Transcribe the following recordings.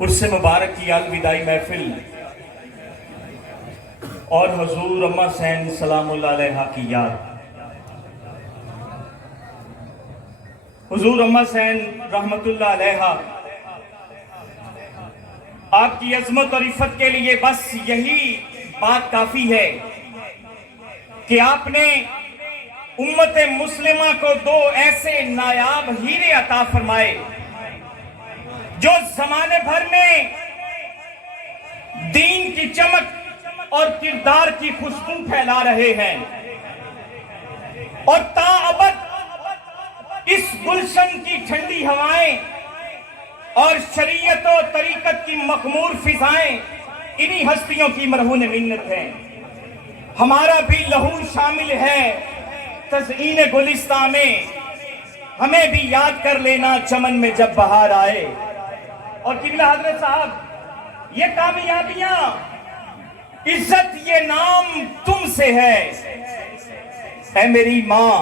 عرس مبارک کی الوداعی محفل اور حضور اماں حسین سلام اللہ علیہا کی یاد۔ حضور اماں حسین رحمت اللہ علیہا آپ کی عظمت اور عفت کے لیے بس یہی بات کافی ہے کہ آپ نے امت مسلمہ کو دو ایسے نایاب ہیرے عطا فرمائے جو زمانے بھر میں دین کی چمک اور کردار کی خوشبو پھیلا رہے ہیں، اور تا ابد اس گلشن کی ٹھنڈی ہوائیں اور شریعت و طریقت کی مخمور فضائیں انہی ہستیوں کی مرہون منت ہیں۔ ہمارا بھی لہو شامل ہے تزئین گلستان میں، ہمیں بھی یاد کر لینا چمن میں جب بہار آئے۔ اور قبلہ حضرت صاحب، یہ کامیابیاں، عزت، یہ نام تم سے ہے اے میری ماں،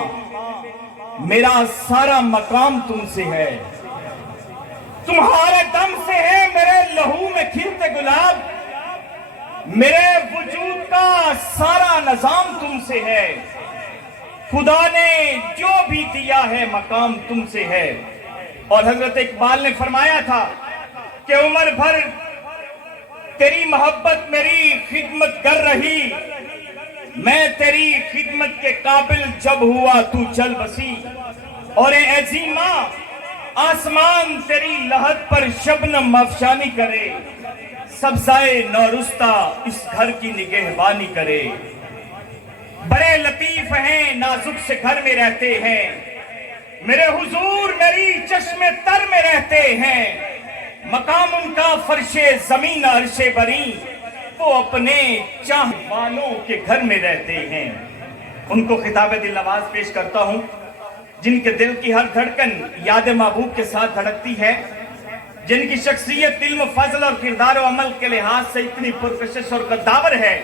میرا سارا مقام تم سے ہے، تمہارے دم سے ہے میرے لہو میں کھلتے گلاب، میرے وجود کا سارا نظام تم سے ہے، خدا نے جو بھی دیا ہے مقام تم سے ہے۔ اور حضرت اقبال نے فرمایا تھا کہ عمر بھر تیری محبت میری خدمت کر رہی، میں تیری خدمت کے قابل جب ہوا تو چل بسی، اور اے عظیمہ آسمان تیری لحد پر شبنم افشانی کرے، سبزائے نورستہ اس گھر کی نگہبانی کرے، بڑے لطیف ہیں نازک سے گھر میں رہتے ہیں، میرے حضور میری چشم تر میں رہتے ہیں، مقام ان کا فرش زمین عرش بری، وہ اپنے چاہنے والوں کے گھر میں رہتے ہیں۔ ان کو خطاب دل نواز پیش کرتا ہوں جن کے دل کی ہر دھڑکن یاد محبوب کے ساتھ دھڑکتی ہے، جن کی شخصیت، علم، فضل اور کردار و عمل کے لحاظ سے اتنی پرکشش اور قداور ہے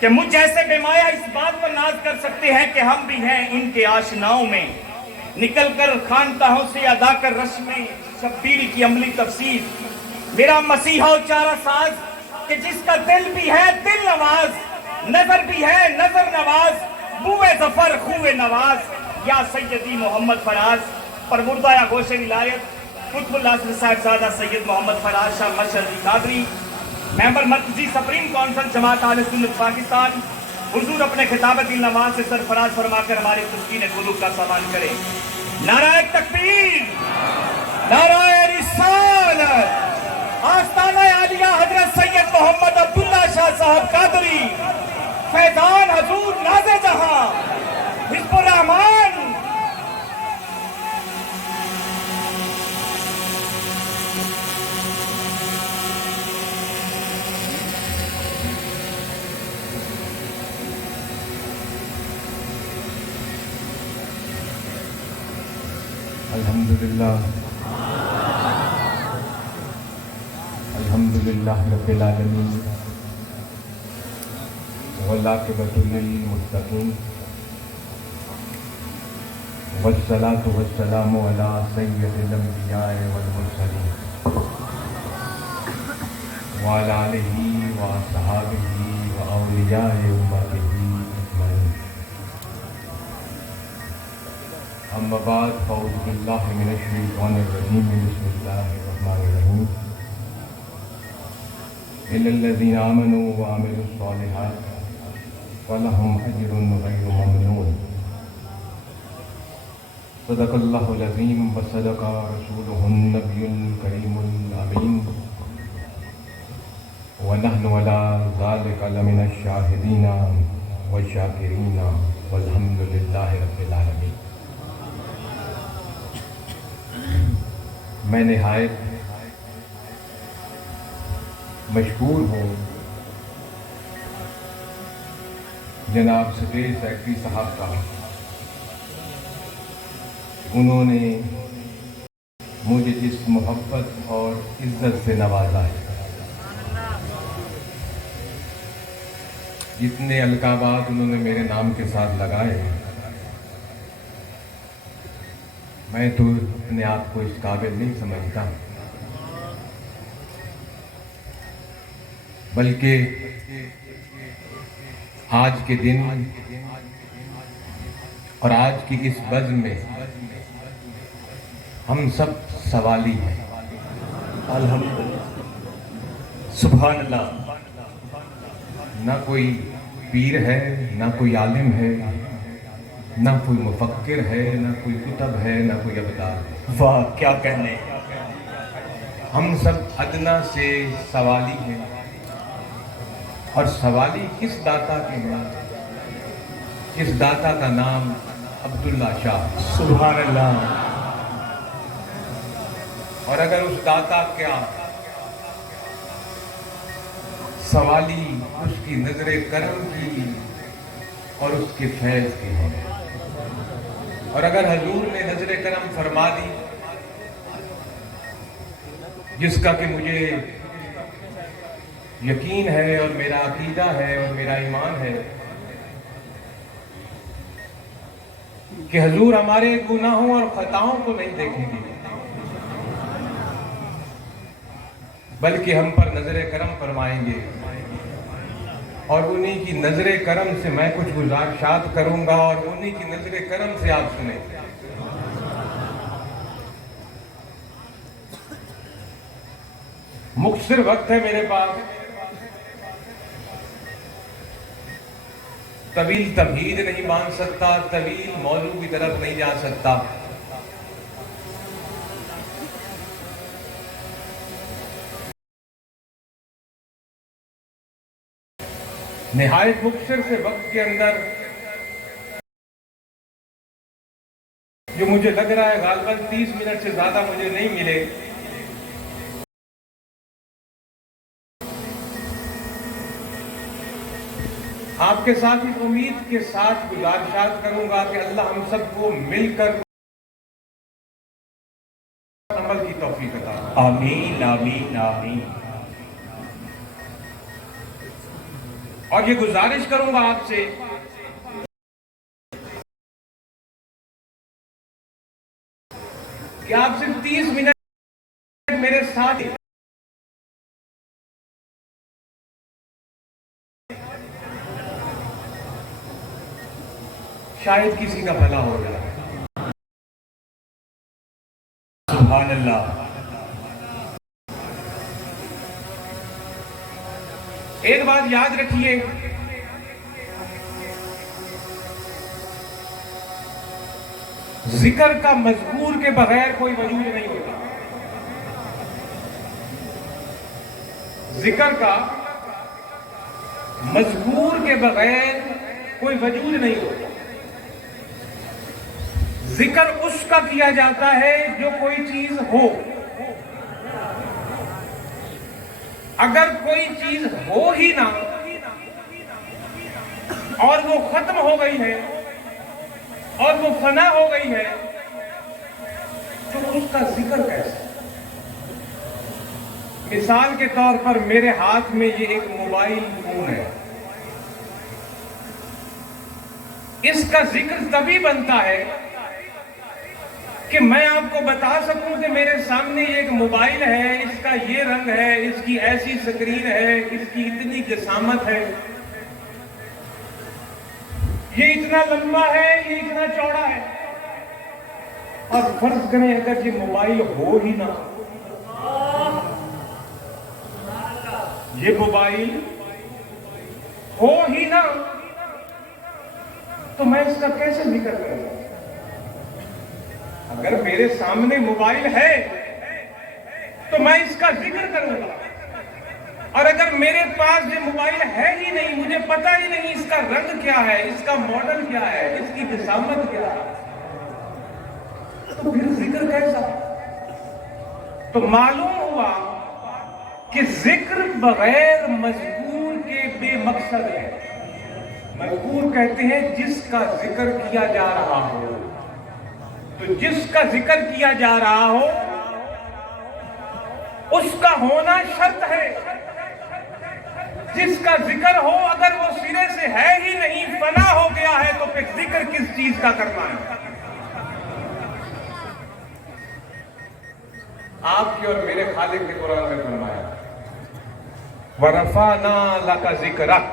کہ مجھ جیسے بے مایہ اس بات پر ناز کر سکتے ہیں کہ ہم بھی ہیں ان کے آشناؤں میں، نکل کر خانقاہوں سے ادا کر رسم شبیل کی عملی تفسیر، میرا مسیحا و چارہ ساز کہ جس کا دل بھی ہے دل نواز، نظر بھی ہے نظر نواز، بوئے ظفر خوئے نواز، یا سیدی محمد فراز، پروردہ یا گوش ولایت قطب اللہ صاحبزادہ سید محمد فراز شاہ مشرقی قادری، ممبر مرکزی سپریم کونسل جماعت اہل سنت پاکستان، حضور اپنے خطاب دل نواز سے سرفراز فرما کر ہماری تسکین قلوب کا سامان کرے۔ نعرہ تکبیر، نعرہ رسالت، آستانہ عالیہ حضرت سید محمد عبداللہ شاہ صاحب قادری، فیضان حضور ناز جہاں، حزب الرحمن۔ الحمدللہ رب العالمین والعاقبۃ للمتقین والصلاة والسلام علی سید الانبیاء والمرسلین وعلی آلہ واصحابہ واولیاء امتہ اجمعین، اما بعد فاعوذ باللہ من الشیطان الرجیم، بسم اللہ الرحمن الرحیم، إِلَّا الَّذِينَ آمَنُوا وَعَمِلُوا الصَّالِحَاتِ فَلَهُمْ أَجْرٌ غَيْرُ مَمْنُونٍ۔ صدق اللہ العظیم وصدق رسولہ النبی الکریم الامین، وَنَحْنُ عَلَىٰ ذَلِكَ لَمِنَ الشَّاهِدِينَ وَالشَّاكِرِينَ وَالْحَمْدُ لِلَّهِ رَبِّ الْعَالَمِينَ۔ میں نہایت مشکور ہوں جناب اسٹیٹ سیکرٹری صاحب کا، انہوں نے مجھے اس محبت اور عزت سے نوازا ہے۔ جتنے القابات انہوں نے میرے نام کے ساتھ لگائے، میں تو اپنے آپ کو اس قابل نہیں سمجھتا بلکہ آج کے دن اور آج کی اس بزم میں ہم سب سوالی ہیں۔ الحمدللہ، سبحان اللہ۔ نہ کوئی پیر ہے، نہ کوئی عالم ہے، نہ کوئی مفکر ہے، نہ کوئی کتب ہے، نہ کوئی ابدال ہے۔ واہ کیا کہنے! ہم سب ادنا سے سوالی ہیں، اور سوالی کس داتا کے ہیں؟ اس داتا کا نام عبداللہ شاہ۔ سبحان اللہ۔ اور اگر اس داتا کیا سوالی اس کی نظر کرم کی اور اس کے فیض کی ہے، اور اگر حضور نے نظر کرم فرما دی، جس کا کہ مجھے یقین ہے اور میرا عقیدہ ہے اور میرا ایمان ہے کہ حضور ہمارے گناہوں اور خطاؤں کو نہیں دیکھیں گے، بلکہ ہم پر نظر کرم فرمائیں گے، اور انہی کی نظر کرم سے میں کچھ گزارشات کروں گا اور انہی کی نظر کرم سے آپ سنیں۔ مختصر وقت ہے میرے پاس، طویل تمہید نہیں باندھ سکتا، طویل موضوع کی طرف نہیں جا سکتا۔ نہایت مختصر سے وقت کے اندر جو مجھے لگ رہا ہے غالباً 30 منٹ سے زیادہ مجھے نہیں ملے، آپ کے ساتھ اس امید کے ساتھ گزارشات کروں گا کہ اللہ ہم سب کو مل کر عمل کی توفیق عطا فرمائے۔ آمین آمین آمین۔ اور یہ گزارش کروں گا آپ سے کہ آپ صرف 30 منٹ میرے ساتھ شاید کسی کا بھلا ہو جائے۔ سبحان اللہ۔ ایک بات یاد رکھیے، ذکر کا مذکور کے بغیر کوئی وجود نہیں ہوتا۔ ذکر کا مذکور کے بغیر کوئی وجود نہیں ہوتا۔ ذکر اس کا کیا جاتا ہے جو کوئی چیز ہو۔ اگر کوئی چیز ہو ہی نہ اور وہ ختم ہو گئی ہے اور وہ فنا ہو گئی ہے تو اس کا ذکر کیسے؟ مثال کے طور پر میرے ہاتھ میں یہ ایک موبائل فون ہے، اس کا ذکر تبھی بنتا ہے کہ میں آپ کو بتا سکوں کہ میرے سامنے ایک موبائل ہے، اس کا یہ رنگ ہے، اس کی ایسی سکرین ہے، اس کی اتنی جسامت ہے، یہ اتنا لمبا ہے، یہ اتنا چوڑا ہے۔ اور فرض کریں اگر یہ موبائل ہو ہی نہ، یہ موبائل ہو ہی نہ، تو میں اس کا کیسے ذکر کروں؟ اگر میرے سامنے موبائل ہے تو میں اس کا ذکر کروں گا، اور اگر میرے پاس یہ موبائل ہے ہی نہیں، مجھے پتہ ہی نہیں اس کا رنگ کیا ہے، اس کا ماڈل کیا ہے، اس کی جسامت کیا ہے، تو پھر ذکر کیسا؟ تو معلوم ہوا کہ ذکر بغیر مذکور کے بے مقصد ہے۔ مذکور کہتے ہیں جس کا ذکر کیا جا رہا ہو، تو جس کا ذکر کیا جا رہا ہو اس کا ہونا شرط ہے۔ جس کا ذکر ہو اگر وہ سرے سے ہے ہی نہیں، فنا ہو گیا ہے، تو پھر ذکر کس چیز کا کرنا ہے؟ آپ کی اور میرے خالق نے قرآن میں فرمایا ورفعنا لك ذکرک،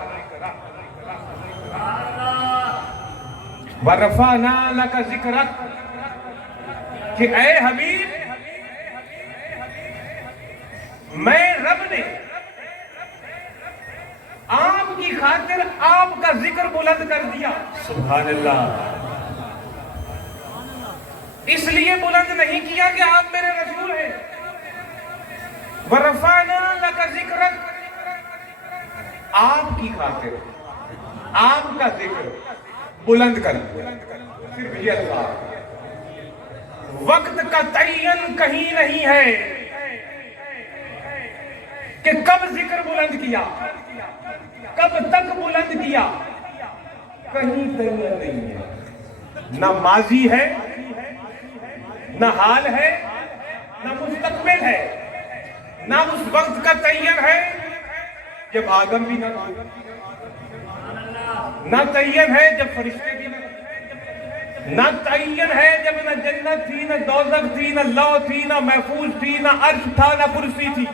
ورفعنا لك ذکرک، کہ اے حبیب میں رب نے آپ کی خاطر آپ کا ذکر بلند کر دیا۔ سبحان اللہ، اس لیے بلند نہیں کیا کہ آپ میرے رسول ہیں۔ وَرَفَعْنَا لَكَ ذِكْرَكَ، آپ کی خاطر آپ کا ذکر بلند کر دیا۔ صرف یہ الفاظ، وقت کا تعین کہیں نہیں ہے کہ کب ذکر بلند کیا، کب تک بلند کیا، کہیں تعین نہیں ہے۔ نہ ماضی ہے، نہ حال ہے، نہ مستقبل ہے، نہ اس وقت کا تعین ہے جب آدم بھی نہ تھا، نہ تعین ہے جب فرشتے بھی نہ تعین ہے جب نہ جنت تھی، نہ دوزخ تھی، نہ لو تھی، نہ محفوظ تھی، نہ عرش تھا، نہ کرسی تھی۔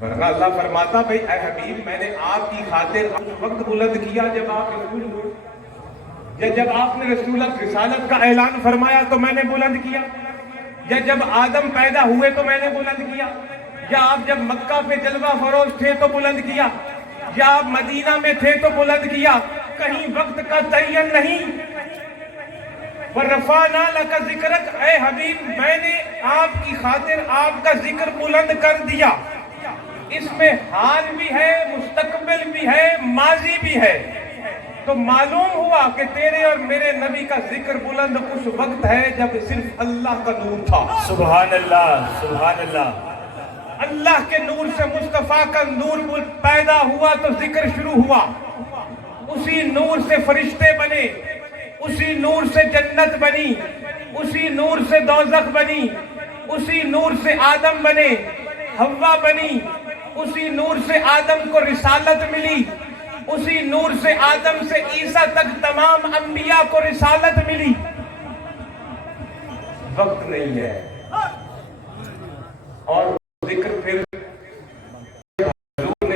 ورنہ اللہ فرماتا بھئی اے حبیب میں نے آپ کی خاطر اس وقت بلند کیا جب آپ رسول ہوئے، یا جب آپ نے رسولت رسالت کا اعلان فرمایا تو میں نے بلند کیا، یا جب آدم پیدا ہوئے تو میں نے بلند کیا، یا آپ جب مکہ پہ جلوہ فروز تھے تو بلند کیا، یا آپ مدینہ میں تھے تو بلند کیا، کہیں وقت کا تعین نہیں۔ وَرَفَعْنَا لَكَ ذِكْرَكَ، اے حبیب میں نے آپ کی خاطر آپ کا ذکر بلند کر دیا۔ اس میں حال بھی ہے، مستقبل بھی ہے، ماضی بھی ہے۔ تو معلوم ہوا کہ تیرے اور میرے نبی کا ذکر بلند اس وقت ہے جب صرف اللہ کا نور تھا۔ سبحان اللہ، سبحان اللہ۔ اللہ کے نور سے مصطفیٰ کا نور پیدا ہوا تو ذکر شروع ہوا، اسی نور سے فرشتے بنے، اسی نور سے جنت بنی، اسی نور سے دوزخ بنی، اسی نور سے آدم بنے، حوا بنی، اسی نور سے آدم کو رسالت ملی، اسی نور سے آدم سے عیسیٰ تک تمام انبیاء کو رسالت ملی۔ وقت نہیں ہے، اور ذکر پھر حضور نے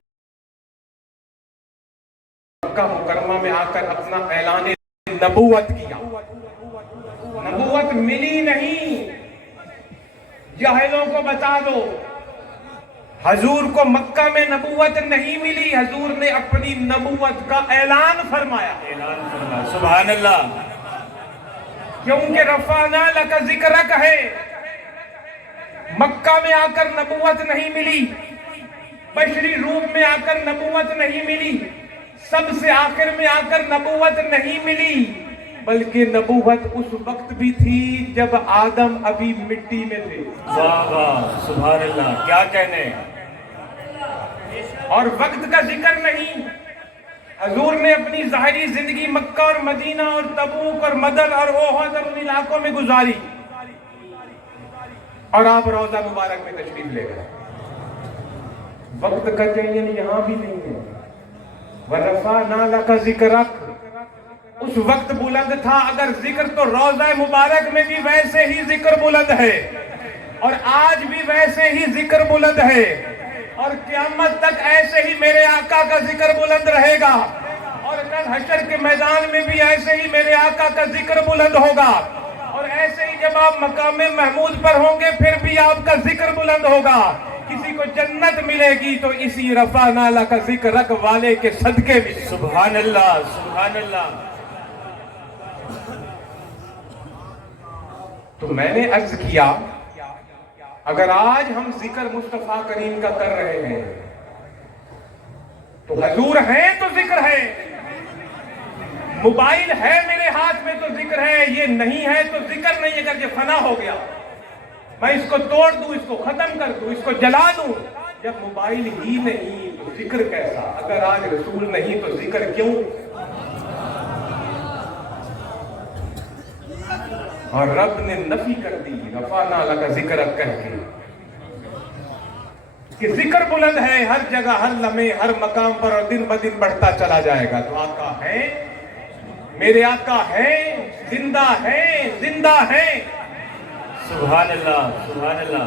مکہ مکرمہ میں آ کر اپنا اعلان نبوت کیا۔ نبوت ملی نہیں، جاہلوں کو بتا دو حضور کو مکہ میں نبوت نہیں ملی، حضور نے اپنی نبوت کا اعلان فرمایا۔ سبحان اللہ، کیونکہ رفعنا لک ذکرک ہے، مکہ میں آ کر نبوت نہیں ملی، بشری روپ میں آ کر نبوت نہیں ملی، سب سے آخر میں آ کر نبوت نہیں ملی، بلکہ نبوت اس وقت بھی تھی جب آدم ابھی مٹی میں تھے۔ واہ واہ، سبحان اللہ، کیا کہنے۔ اور وقت کا ذکر نہیں، حضور نے اپنی ظاہری زندگی مکہ اور مدینہ اور تبوک اور مدن اور احد اور ان علاقوں میں گزاری، اور آپ روضہ مبارک میں تشریف لے گئے۔ وقت کا تعین یہاں بھی نہیں ہے۔ وَرَفَعْنَا لَكَ ذِكْرَكَ، اس وقت بلند تھا، اگر ذکر تو روضہ مبارک میں بھی ویسے ہی ذکر بلند ہے، اور آج بھی ویسے ہی ذکر بلند ہے، اور قیامت تک ایسے ہی میرے آقا کا ذکر بلند رہے گا، اور کل حشر کے میدان میں بھی ایسے ہی میرے آقا کا ذکر بلند ہوگا، اور ایسے ہی جب آپ مقام محمود پر ہوں گے پھر بھی آپ کا ذکر بلند ہوگا۔ کسی کو جنت ملے گی تو اسی رفعنا لک ذکرک والے کے صدقے میں۔ سبحان اللہ، سبحان اللہ۔ تو میں نے عرض کیا اگر آج ہم ذکر مصطفیٰ کریم کا کر رہے ہیں تو حضور ہیں تو ذکر ہے، موبائل ہے میرے ہاتھ میں تو ذکر ہے، یہ نہیں ہے تو ذکر نہیں۔ اگر یہ فنا ہو گیا، میں اس کو توڑ دوں، اس کو ختم کر دوں، اس کو جلا دوں، جب موبائل ہی نہیں تو ذکر کیسا؟ اگر آج رسول نہیں تو ذکر کیوں؟ اور رب نے نفی کر دی رفعنا لک ذکرک کہہ کے، کہ ذکر بلند ہے ہر جگہ، ہر لمحے، ہر مقام پر، اور دن بدن بڑھتا چلا جائے گا۔ تو آقا ہے، میرے آقا ہے، زندہ ہے، زندہ ہے، سبحان اللہ سبحان اللہ.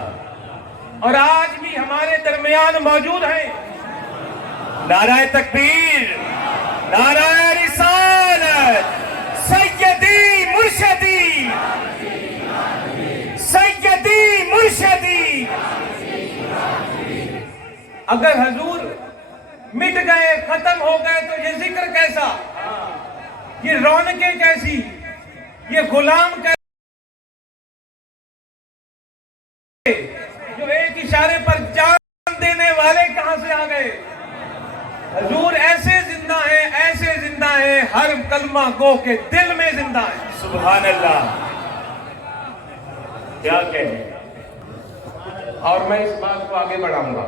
اور آج بھی ہمارے درمیان موجود ہیں. نعرہ تکبیر، نعرہ رسالت، سیدی مرشدی، سیدی مرشدی. اگر حضور مٹ گئے، ختم ہو گئے تو یہ ذکر کیسا، یہ رونقیں کیسی، یہ غلام کیسے جو ایک اشارے پر جان دینے والے کہاں سے آ گئے. حضور ایسے زندہ ہیں ہر کلمہ گو کے دل میں زندہ ہیں. سبحان اللہ. کیا کہنے. اور میں اس بات کو آگے بڑھاؤں گا.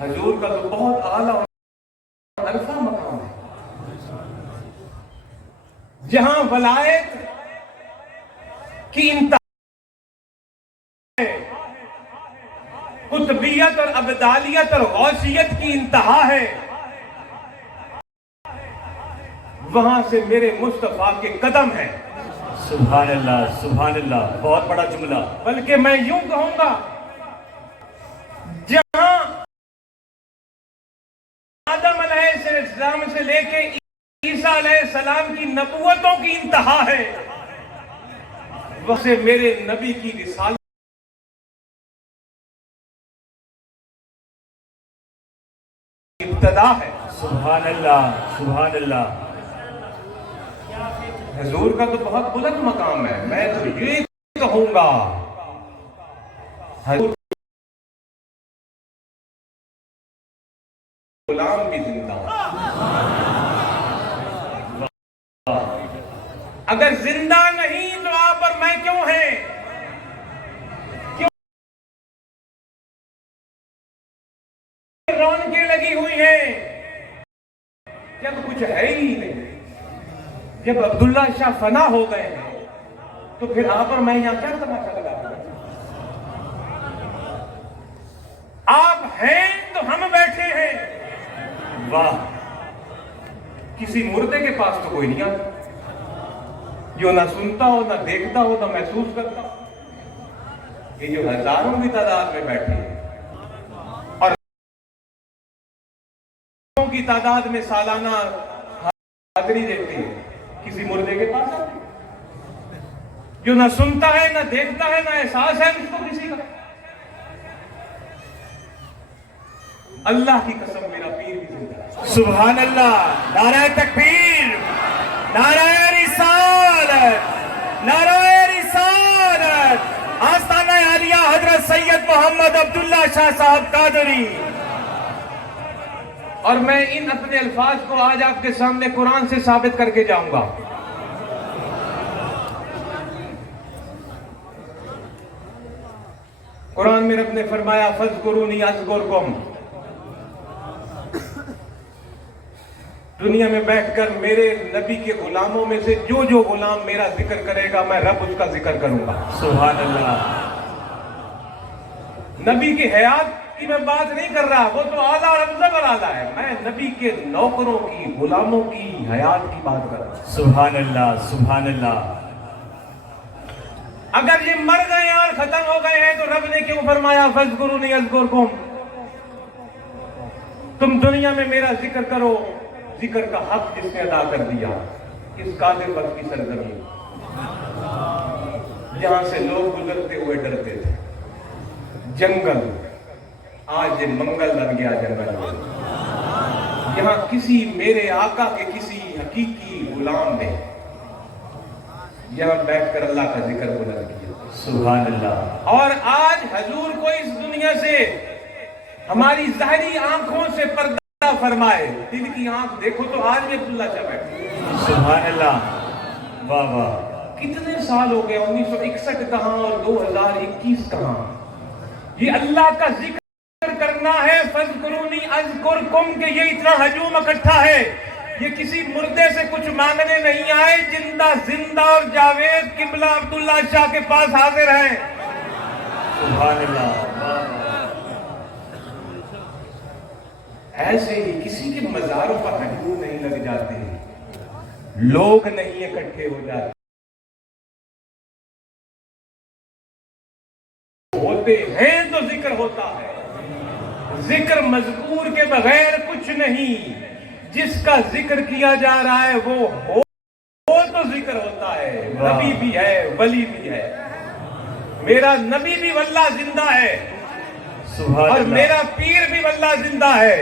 حضور کا تو بہت اعلیٰ اور عرفہ مقام ہے جہاں ولایت کی انتہا ہے، قطبیت اور ابدالیت اور غوثیت کی انتہا ہے. وہاں سے میرے مصطفیٰ کے قدم ہیں. سبحان اللہ سبحان اللہ. بہت بڑا جملہ. بلکہ میں یوں کہوں گا، جہاں آدم علیہ السلام سے لے کے عیسیٰ علیہ السلام کی نبوتوں کی انتہا ہے، وہاں سے میرے نبی کی رسالت ابتدا ہے. سبحان اللہ سبحان اللہ. حضور کا تو بہت بلند مقام ہے. میں تو یہ کہوں گا، حضور غلام بھی زندہ ہے. اگر زندہ نہیں تو آپ اور میں کیوں ہیں؟ کیوں رونقیں لگی ہوئی ہیں جب کچھ ہے ہی نہیں؟ جب عبداللہ شاہ فنا ہو گئے ہیں تو پھر آپ اور میں یہاں کیا تماشا لگا رہے ہیں؟ آپ ہیں تو ہم بیٹھے ہیں. واہ. کسی مردے کے پاس تو کوئی نہیں آتا جو نہ سنتا ہو، نہ دیکھتا ہو، نہ محسوس کرتا ہو. یہ جو ہزاروں کی تعداد میں بیٹھے ہیں اور کی تعداد میں سالانہ حاضری دیتے ہیں، کسی مردے کے پاس آتے ہیں جو نہ سنتا ہے، نہ دیکھتا ہے، نہ احساس ہے اس کو کسی کا. اللہ کی قسم میرا پیر بھی زندہ ہے. سبحان اللہ. نعرہ تکبیر، نعرہ رسالت، نعرہ رسالت. آستانہ عالیہ حضرت سید محمد عبداللہ شاہ صاحب قادری. اور میں ان اپنے الفاظ کو آج آپ کے سامنے قرآن سے ثابت کر کے جاؤں گا. قرآن میں رب نے فرمایا فَاذْكُرُونِي أَذْكُرْكُمْ. دنیا میں بیٹھ کر میرے نبی کے غلاموں میں سے جو جو غلام میرا ذکر کرے گا میں رب اس کا ذکر کروں گا. سبحان اللہ. نبی کی حیات کی میں بات نہیں کر رہا، وہ تو اعلیٰ اور افضل اور اعلیٰ ہے. میں نبی کے نوکروں کی، غلاموں کی حیات کی بات کر رہا ہوں. سبحان اللہ سبحان اللہ. اگر یہ مر گئے اور ختم ہو گئے ہیں تو رب نے کیوں فرمایا فَاذْكُرُونِي أَذْكُرْكُمْ؟ تم دنیا میں میرا ذکر کرو. ذکر کا حق جس نے ادا کر دیا اس قادر وقت کی سرزمین جہاں سے لوگ گزرتے ہوئے ڈرتے تھے. جنگل آج یہ منگل بن گیا. جنگل یہاں کسی میرے آقا کے کسی حقیقی غلام نے یہاں بیٹھ کر اللہ کا ذکر بلند کیا. سبحان اللہ. اور آج حضور کو اس دنیا سے ہماری ظاہری آنکھوں سے پردہ فرمائے. دل کی آنکھ دیکھو تو آج بھی عبداللہ شاہ بیٹھے. سبحان اللہ. واہ واہ. کتنے سال ہو گئے، 1961 کہاں اور 2021 کہاں. یہ اللہ کا ذکر کرنا ہے. فَاذْكُرُونِي أَذْكُرْكُمْ کہ یہ اتنا ہجوم اکٹھا ہے. یہ کسی مردے سے کچھ مانگنے نہیں آئے. زندہ اور جاوید قبلہ عبداللہ شاہ کے پاس حاضر ہیں. سبحان اللہ. ایسے ہی کسی کے مزاروں پر ہجوم نہیں لگ جاتے، لوگ نہیں اکٹھے ہو جاتے، ہوتے ہیں تو ذکر ہوتا ہے۔ ذکر مذکور کے بغیر کچھ نہیں، جس کا ذکر کیا جا رہا ہے وہ ہو تو ذکر ہوتا ہے۔ نبی بھی ہے، ولی بھی ہے، میرا نبی بھی واللہ زندہ ہے، اور میرا پیر بھی واللہ زندہ ہے۔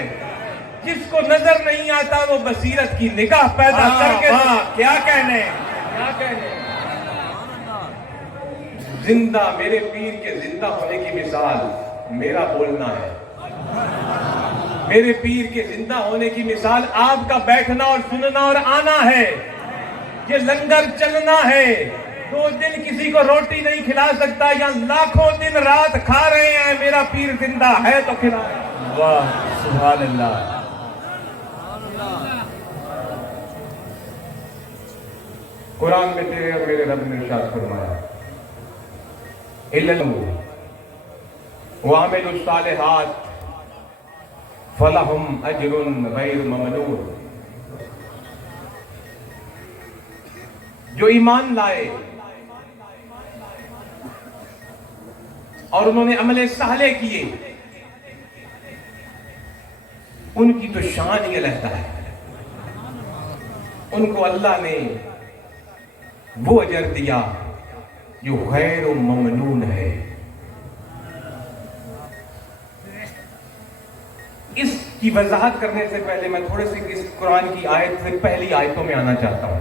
جس کو نظر نہیں آتا وہ بصیرت کی نگاہ پیدا کر کے کیا کہنے، زندہ میرے پیر کے زندہ ہونے کی مثال میرا بولنا ہے، میرے پیر کے زندہ ہونے کی مثال آپ کا بیٹھنا اور سننا اور آنا ہے۔ یہ لنگر چلنا ہے، 2 دن کسی کو روٹی نہیں کھلا سکتا، یا لاکھوں دن رات کھا رہے ہیں، میرا پیر زندہ ہے تو کھلائے۔ واہ سبحان اللہ۔ قرآن میں تیرے اور میرے رب نے ارشاد فرمایا اِلَّا وَعَمِلُوا الصَّالِحَاتِ فَلَهُمْ أَجْرٌ غَيْرُ مَمْنُونٍ۔ جو ایمان لائے اور انہوں نے عمل صالح کیے، ان کی تو شان ہی علیحدہ ہے، ان کو اللہ نے وہ اجر دیا جو غیر ممنون ہے۔ اس کی وضاحت کرنے سے پہلے میں تھوڑے سے اس قرآن کی آیت سے پہلی آیتوں میں آنا چاہتا ہوں،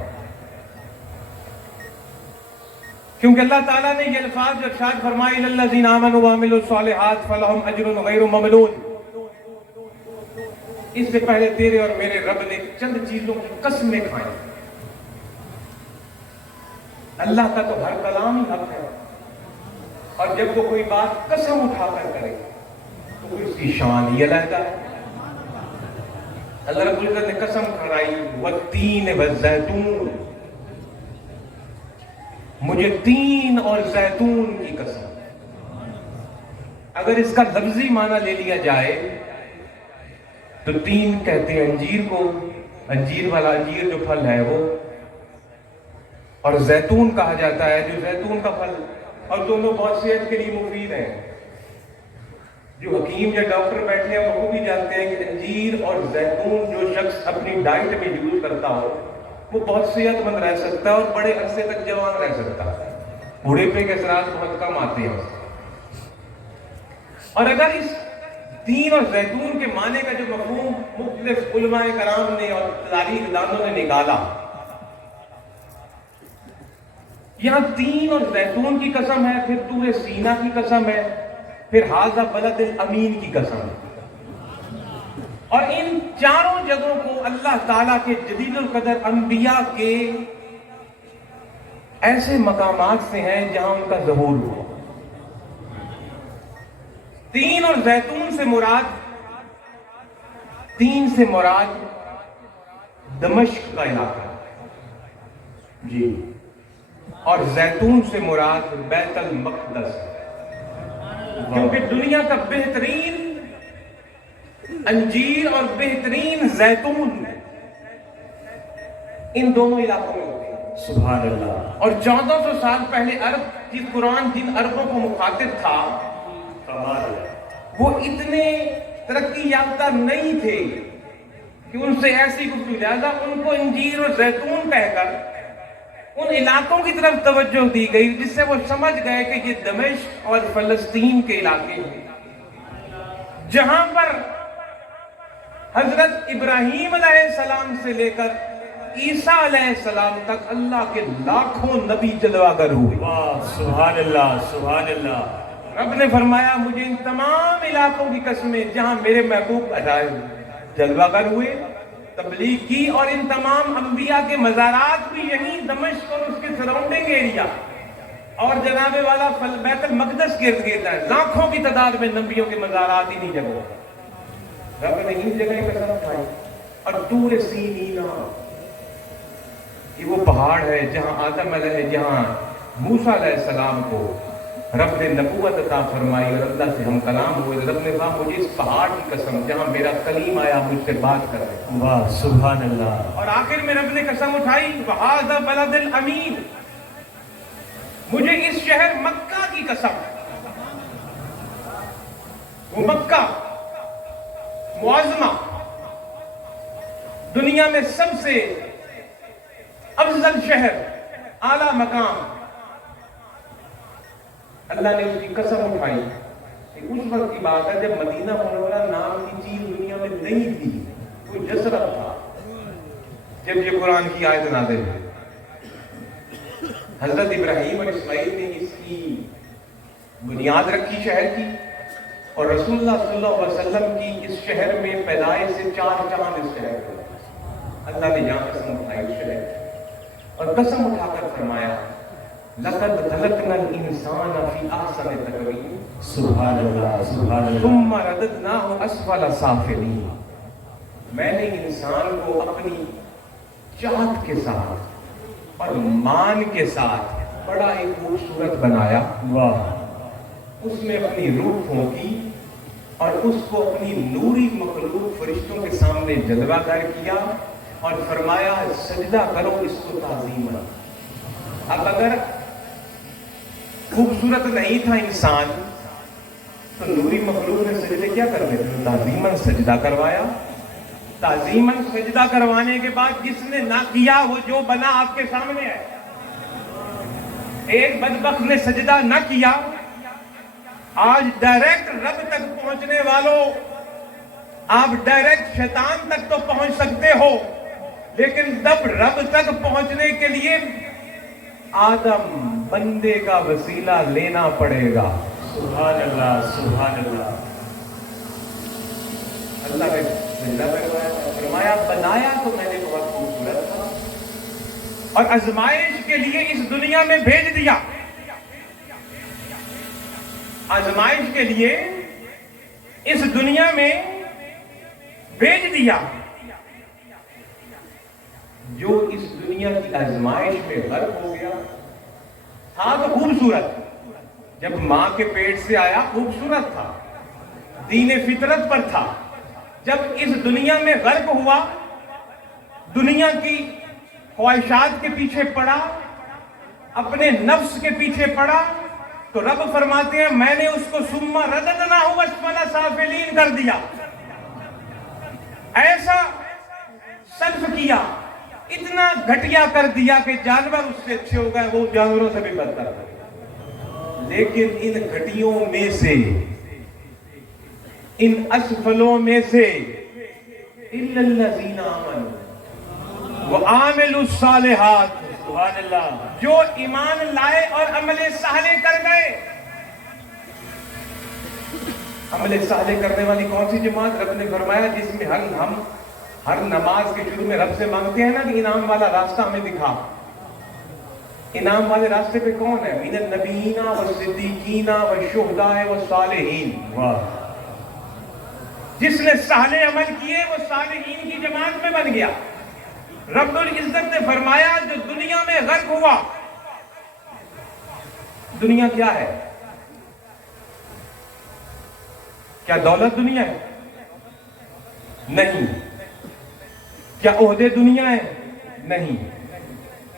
کیونکہ اللہ تعالیٰ نے یہ الفاظ ارشاد فرمائے اِلَّا الَّذِينَ آمَنُوا وَعَمِلُوا الصَّالِحَاتِ فَلَهُمْ أَجْرٌ غَيْرُ مَمْنُونٍ، اس سے پہلے تیرے اور میرے رب نے چند چیزوں کی قسمیں کھائیں۔ اللہ کا تو ہر کلام ہی حق ہے، اور جب وہ کوئی بات قسم اٹھا کر کرے تو اس کی شان ہی علیحدہ ہے۔ اللہ رب العزت نے قسم کھائی والتین والزیتون، مجھے تین اور زیتون کی قسم۔ اگر اس کا لفظی معنی لے لیا جائے تو تین کہتے ہیں انجیر کو، انجیر والا انجیر جو پھل ہے وہ، اور زیتون کہا جاتا ہے جو زیتون کا پھل، اور دونوں بہت صحت کے لیے مفید ہیں۔ جو حکیم یا ڈاکٹر بیٹھے ہیں وہ بھی جانتے ہیں کہ انجیر اور زیتون جو شخص اپنی ڈائٹ میں یوز کرتا ہو وہ بہت صحت مند رہ سکتا ہے اور بڑے عرصے تک جوان رہ سکتا ہے، بوڑھے کے اثرات بہت کم آتے ہیں۔ اور اگر اس تین اور زیتون کے معنی کا جو مفہوم مختلف علماء کرام نے اور تاریخ دانوں نے نکالا، یہاں تین اور زیتون کی قسم ہے، پھر طور سینا کی قسم ہے، پھر ھذا بلد الامین کی قسم ہے، اور ان چاروں جگہوں کو اللہ تعالیٰ کے جلیل القدر انبیاء کے ایسے مقامات سے ہیں جہاں ان کا ظہور ہوا۔ تین اور زیتون سے مراد دمشق کا علاقہ، جی، اور زیتون سے مراد بیت المقدس، کیونکہ دنیا کا بہترین انجیر اور بہترین زیتون ان دونوں علاقوں میں ہوتے ہیں۔ سبحان اللہ۔ اور 1400 سال پہلے عرب جس قرآن جن عربوں کو مخاطب تھا وہ اتنے ترقی یافتہ نہیں تھے کہ ان سے ایسی گفتگو، لہذا ان کو انجیر اور زیتون کہہ کر ان علاقوں کی طرف توجہ دی گئی، جس سے وہ سمجھ گئے کہ یہ دمشق اور فلسطین کے علاقے ہیں، جہاں پر حضرت ابراہیم علیہ السلام سے لے کر عیسیٰ علیہ السلام تک اللہ کے لاکھوں نبی جلوہ گر ہوئے۔ واہ سبحان اللہ سبحان اللہ۔ رب نے فرمایا مجھے ان تمام علاقوں کی قسمیں جہاں میرے محبوب جلوہ گر ہوئے، تبلیغ کی، اور ان تمام انبیاء کے مزارات بھی یہیں دمشق اور اس کے سراؤنڈنگ ایریا اور جناب والا بیت المقدس کے ارد گرد ہے، لاکھوں کی تعداد میں نبیوں کے مزارات انہی جگہوں۔ رب نے ان جگہ قسم کھائی۔ اور طور سینینا، یہ وہ پہاڑ ہے جہاں آدم علیہ، جہاں موسیٰ علیہ السلام کو رب نے نبوت عطا فرمائی اور اللہ سے ہم کلام ہوئے. رب نے کہا مجھے اس پہاڑ کی قسم جہاں میرا کلیم آیا مجھ سے بات کر رہے. واہ سبحان اللہ. اور آخر میں رب نے قسم اٹھائی وَهَذَا بَلَدِ الْأَمِينَ، مجھے اس شہر مکہ کی قسم. وہ مکہ معظمہ، دنیا میں سب سے افضل شہر، اعلیٰ مقام، اللہ نے اس کی قسم اٹھائی. اس وقت کی بات ہے جب مدینہ منورہ نام کی چیز دنیا میں نہیں تھی، کوئی جسرت تھا. جب یہ قرآن کی آیت نازل ہوئی، حضرت ابراہیم اور اسماعیل نے اس کی بنیاد رکھی شہر کی، اور رسول اللہ صلی اللہ علیہ وسلم کی اس شہر میں پیدائش سے 4 چاند اس شہر کو. اللہ نے یہاں قسم اٹھائی اس شہر کی، اور قسم اٹھا کر فرمایا لَقَدْ خَلَقْنَا الْإِنسَانَ فِي أَحْسَنِ تَقْوِيمٍ سبحان اللہ سبحان اللہ. ثُمَّ رَدَدْنَاهُ أَسْفَلَ سَافِلِينَ. میں نے انسان کو اپنی چاہت کے ساتھ اور مان کے ساتھ بڑا ایک خوبصورت بنایا. واہ. اس میں اپنی روح پھونکی اور اس کو اپنی نوری مخلوق فرشتوں کے سامنے جلوہ گر کیا اور فرمایا سجدہ کرو اس کو تعظیما. اب اگر خوبصورت نہیں تھا انسان تو نوری مخلوق نے سجدے کیا کرنے تھے؟ تعظیماً سجدہ کروایا. تعظیماً سجدہ کروانے کے بعد جس نے نہ کیا وہ جو بنا آپ کے سامنے ہے. ایک بدبخت نے سجدہ نہ کیا. آج ڈائریکٹ رب تک پہنچنے والوں، آپ ڈائریکٹ شیطان تک تو پہنچ سکتے ہو، لیکن تب رب تک پہنچنے کے لیے آدم بندے کا وسیلہ لینا پڑے گا. سبحان اللہ سبحان اللہ. اللہ نے سجدہ کروایا، فرمایا بنایا تو میں نے بہت خوبصورت تھا اور آزمائش کے لیے اس دنیا میں بھیج دیا. آزمائش کے لیے اس دنیا میں بھیج دیا. جو اس دنیا کی آزمائش میں غرق ہو گیا تھا تو خوبصورت، جب ماں کے پیٹ سے آیا خوبصورت تھا، دین فطرت پر تھا. جب اس دنیا میں غرق ہوا، دنیا کی خواہشات کے پیچھے پڑا، اپنے نفس کے پیچھے پڑا، تو رب فرماتے ہیں میں نے اس کو ثم رددناہ اسفل سافلین کر دیا. ایسا سلف کیا، اتنا گھٹیا کر دیا کہ جانور اس سے اچھے ہو گئے، وہ جانوروں سے بھی بدتر ہو گئے. لیکن ان گھٹیوں میں سے، ان اسفلوں میں سے الا الذین آمنوا وعملوا الصالحات، سبحان اللہ. جو ایمان لائے اور عمل صالح کر گئے. عمل صالح کرنے والی کون سی جماعت؟ رب نے فرمایا جس میں ہم ہر نماز کے شروع میں رب سے مانگتے ہیں نا کہ انعام والا راستہ ہمیں دکھا. انعام والے راستے پہ کون ہے؟ من النبیین والصدیقین والشہداء والصالحین. واہ. جس نے صالح عمل کیے وہ صالحین کی جماعت میں بن گیا. رب العزت نے فرمایا جو دنیا میں غرق ہوا. دنیا کیا ہے؟ کیا دولت دنیا ہے؟ نہیں. کیا عہدے دنیا ہے؟ نہیں.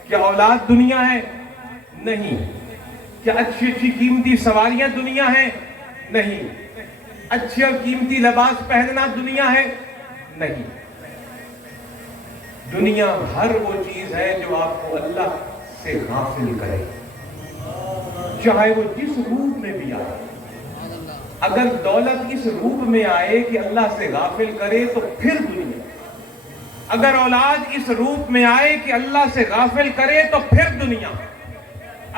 کیا اولاد دنیا ہے؟ نہیں. کیا اچھی اچھی قیمتی سواریاں دنیا ہیں؟ نہیں. اچھی اور قیمتی لباس پہننا دنیا ہے؟ نہیں. دنیا ہر وہ چیز ہے جو آپ کو اللہ سے غافل کرے، چاہے وہ جس روپ میں بھی آئے. اگر دولت اس روپ میں آئے کہ اللہ سے غافل کرے تو پھر دنیا. اگر اولاد اس روپ میں آئے کہ اللہ سے غافل کرے تو پھر دنیا.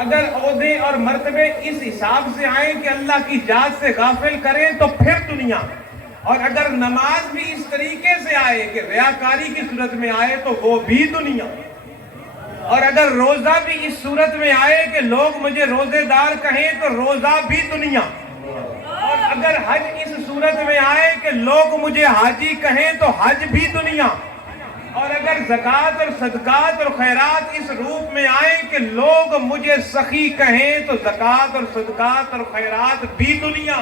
اگر عہدے اور مرتبے اس حساب سے آئے کہ اللہ کی ذات سے غافل کرے تو پھر دنیا. اور اگر نماز بھی اس طریقے سے آئے کہ ریاکاری کی صورت میں آئے تو وہ بھی دنیا. اور اگر روزہ بھی اس صورت میں آئے کہ لوگ مجھے روزے دار کہیں تو روزہ بھی دنیا. اور اگر حج اس صورت میں آئے کہ لوگ مجھے حاجی کہیں تو حج بھی دنیا. اور اگر زکوٰۃ اور صدقات اور خیرات اس روپ میں آئیں کہ لوگ مجھے سخی کہیں تو زکوٰۃ اور صدقات اور خیرات بھی دنیا.